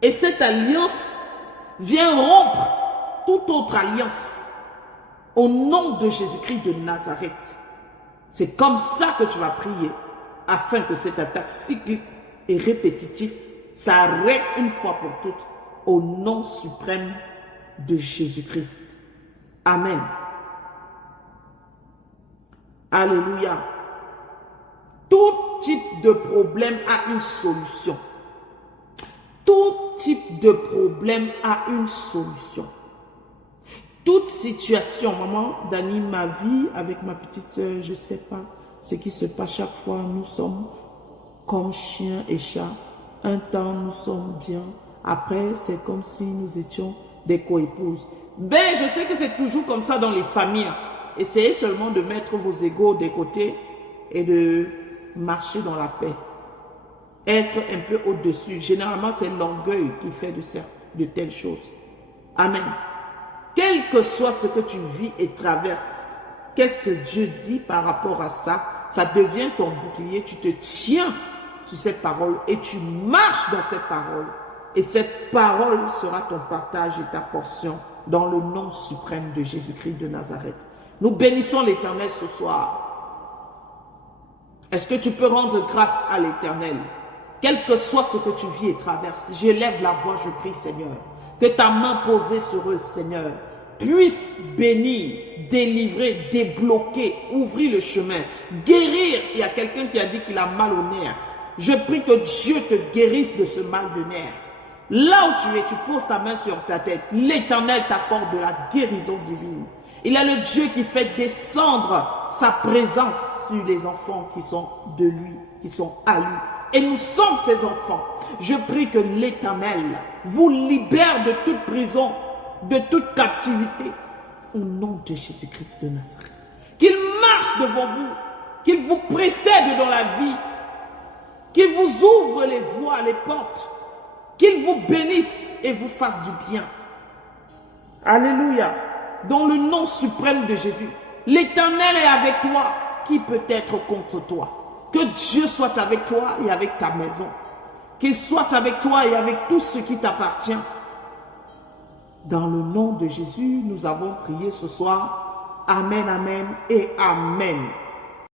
Et cette alliance vient rompre toute autre alliance au nom de Jésus-Christ de Nazareth. C'est comme ça que tu vas prier afin que cette attaque cyclique et répétitive s'arrête une fois pour toutes au nom suprême de Jésus-Christ. Amen. Alléluia. Tout type de problème a une solution. Tout type de problème a une solution. Toute situation, maman, Dani, ma vie avec ma petite soeur, je ne sais pas ce qui se passe chaque fois. Nous sommes comme chien et chat. Un temps, nous sommes bien. Après, c'est comme si nous étions des coépouses. Ben, je sais que c'est toujours comme ça dans les familles. Essayez seulement de mettre vos égos de côté et de marcher dans la paix. Être un peu au-dessus. Généralement, c'est l'orgueil qui fait de telles choses. Amen. Quel que soit ce que tu vis et traverses, qu'est-ce que Dieu dit par rapport à ça? Ça devient ton bouclier. Tu te tiens sur cette parole et tu marches dans cette parole. Et cette parole sera ton partage et ta portion dans le nom suprême de Jésus-Christ de Nazareth. Nous bénissons l'Éternel ce soir. Est-ce que tu peux rendre grâce à l'Éternel? Quel que soit ce que tu vis et traverses, j'élève la voix, je prie, Seigneur, que ta main posée sur eux, Seigneur, puisse bénir, délivrer, débloquer, ouvrir le chemin, guérir. Il y a quelqu'un qui a dit qu'il a mal au nerf. Je prie que Dieu te guérisse de ce mal de nerf. Là où tu es, tu poses ta main sur ta tête. L'Éternel t'accorde de la guérison divine. Il est le Dieu qui fait descendre sa présence sur les enfants qui sont de lui, qui sont à lui. Et nous sommes ses enfants. Je prie que l'Éternel vous libère de toute prison, de toute captivité. Au nom de Jésus-Christ de Nazareth. Qu'il marche devant vous, qu'il vous précède dans la vie, qu'il vous ouvre les voies, les portes, qu'il vous bénisse et vous fasse du bien. Alléluia. Dans le nom suprême de Jésus, l'Éternel est avec toi. Qui peut être contre toi? Que Dieu soit avec toi et avec ta maison. Qu'il soit avec toi et avec tout ce qui t'appartient. Dans le nom de Jésus, nous avons prié ce soir. Amen, amen et amen.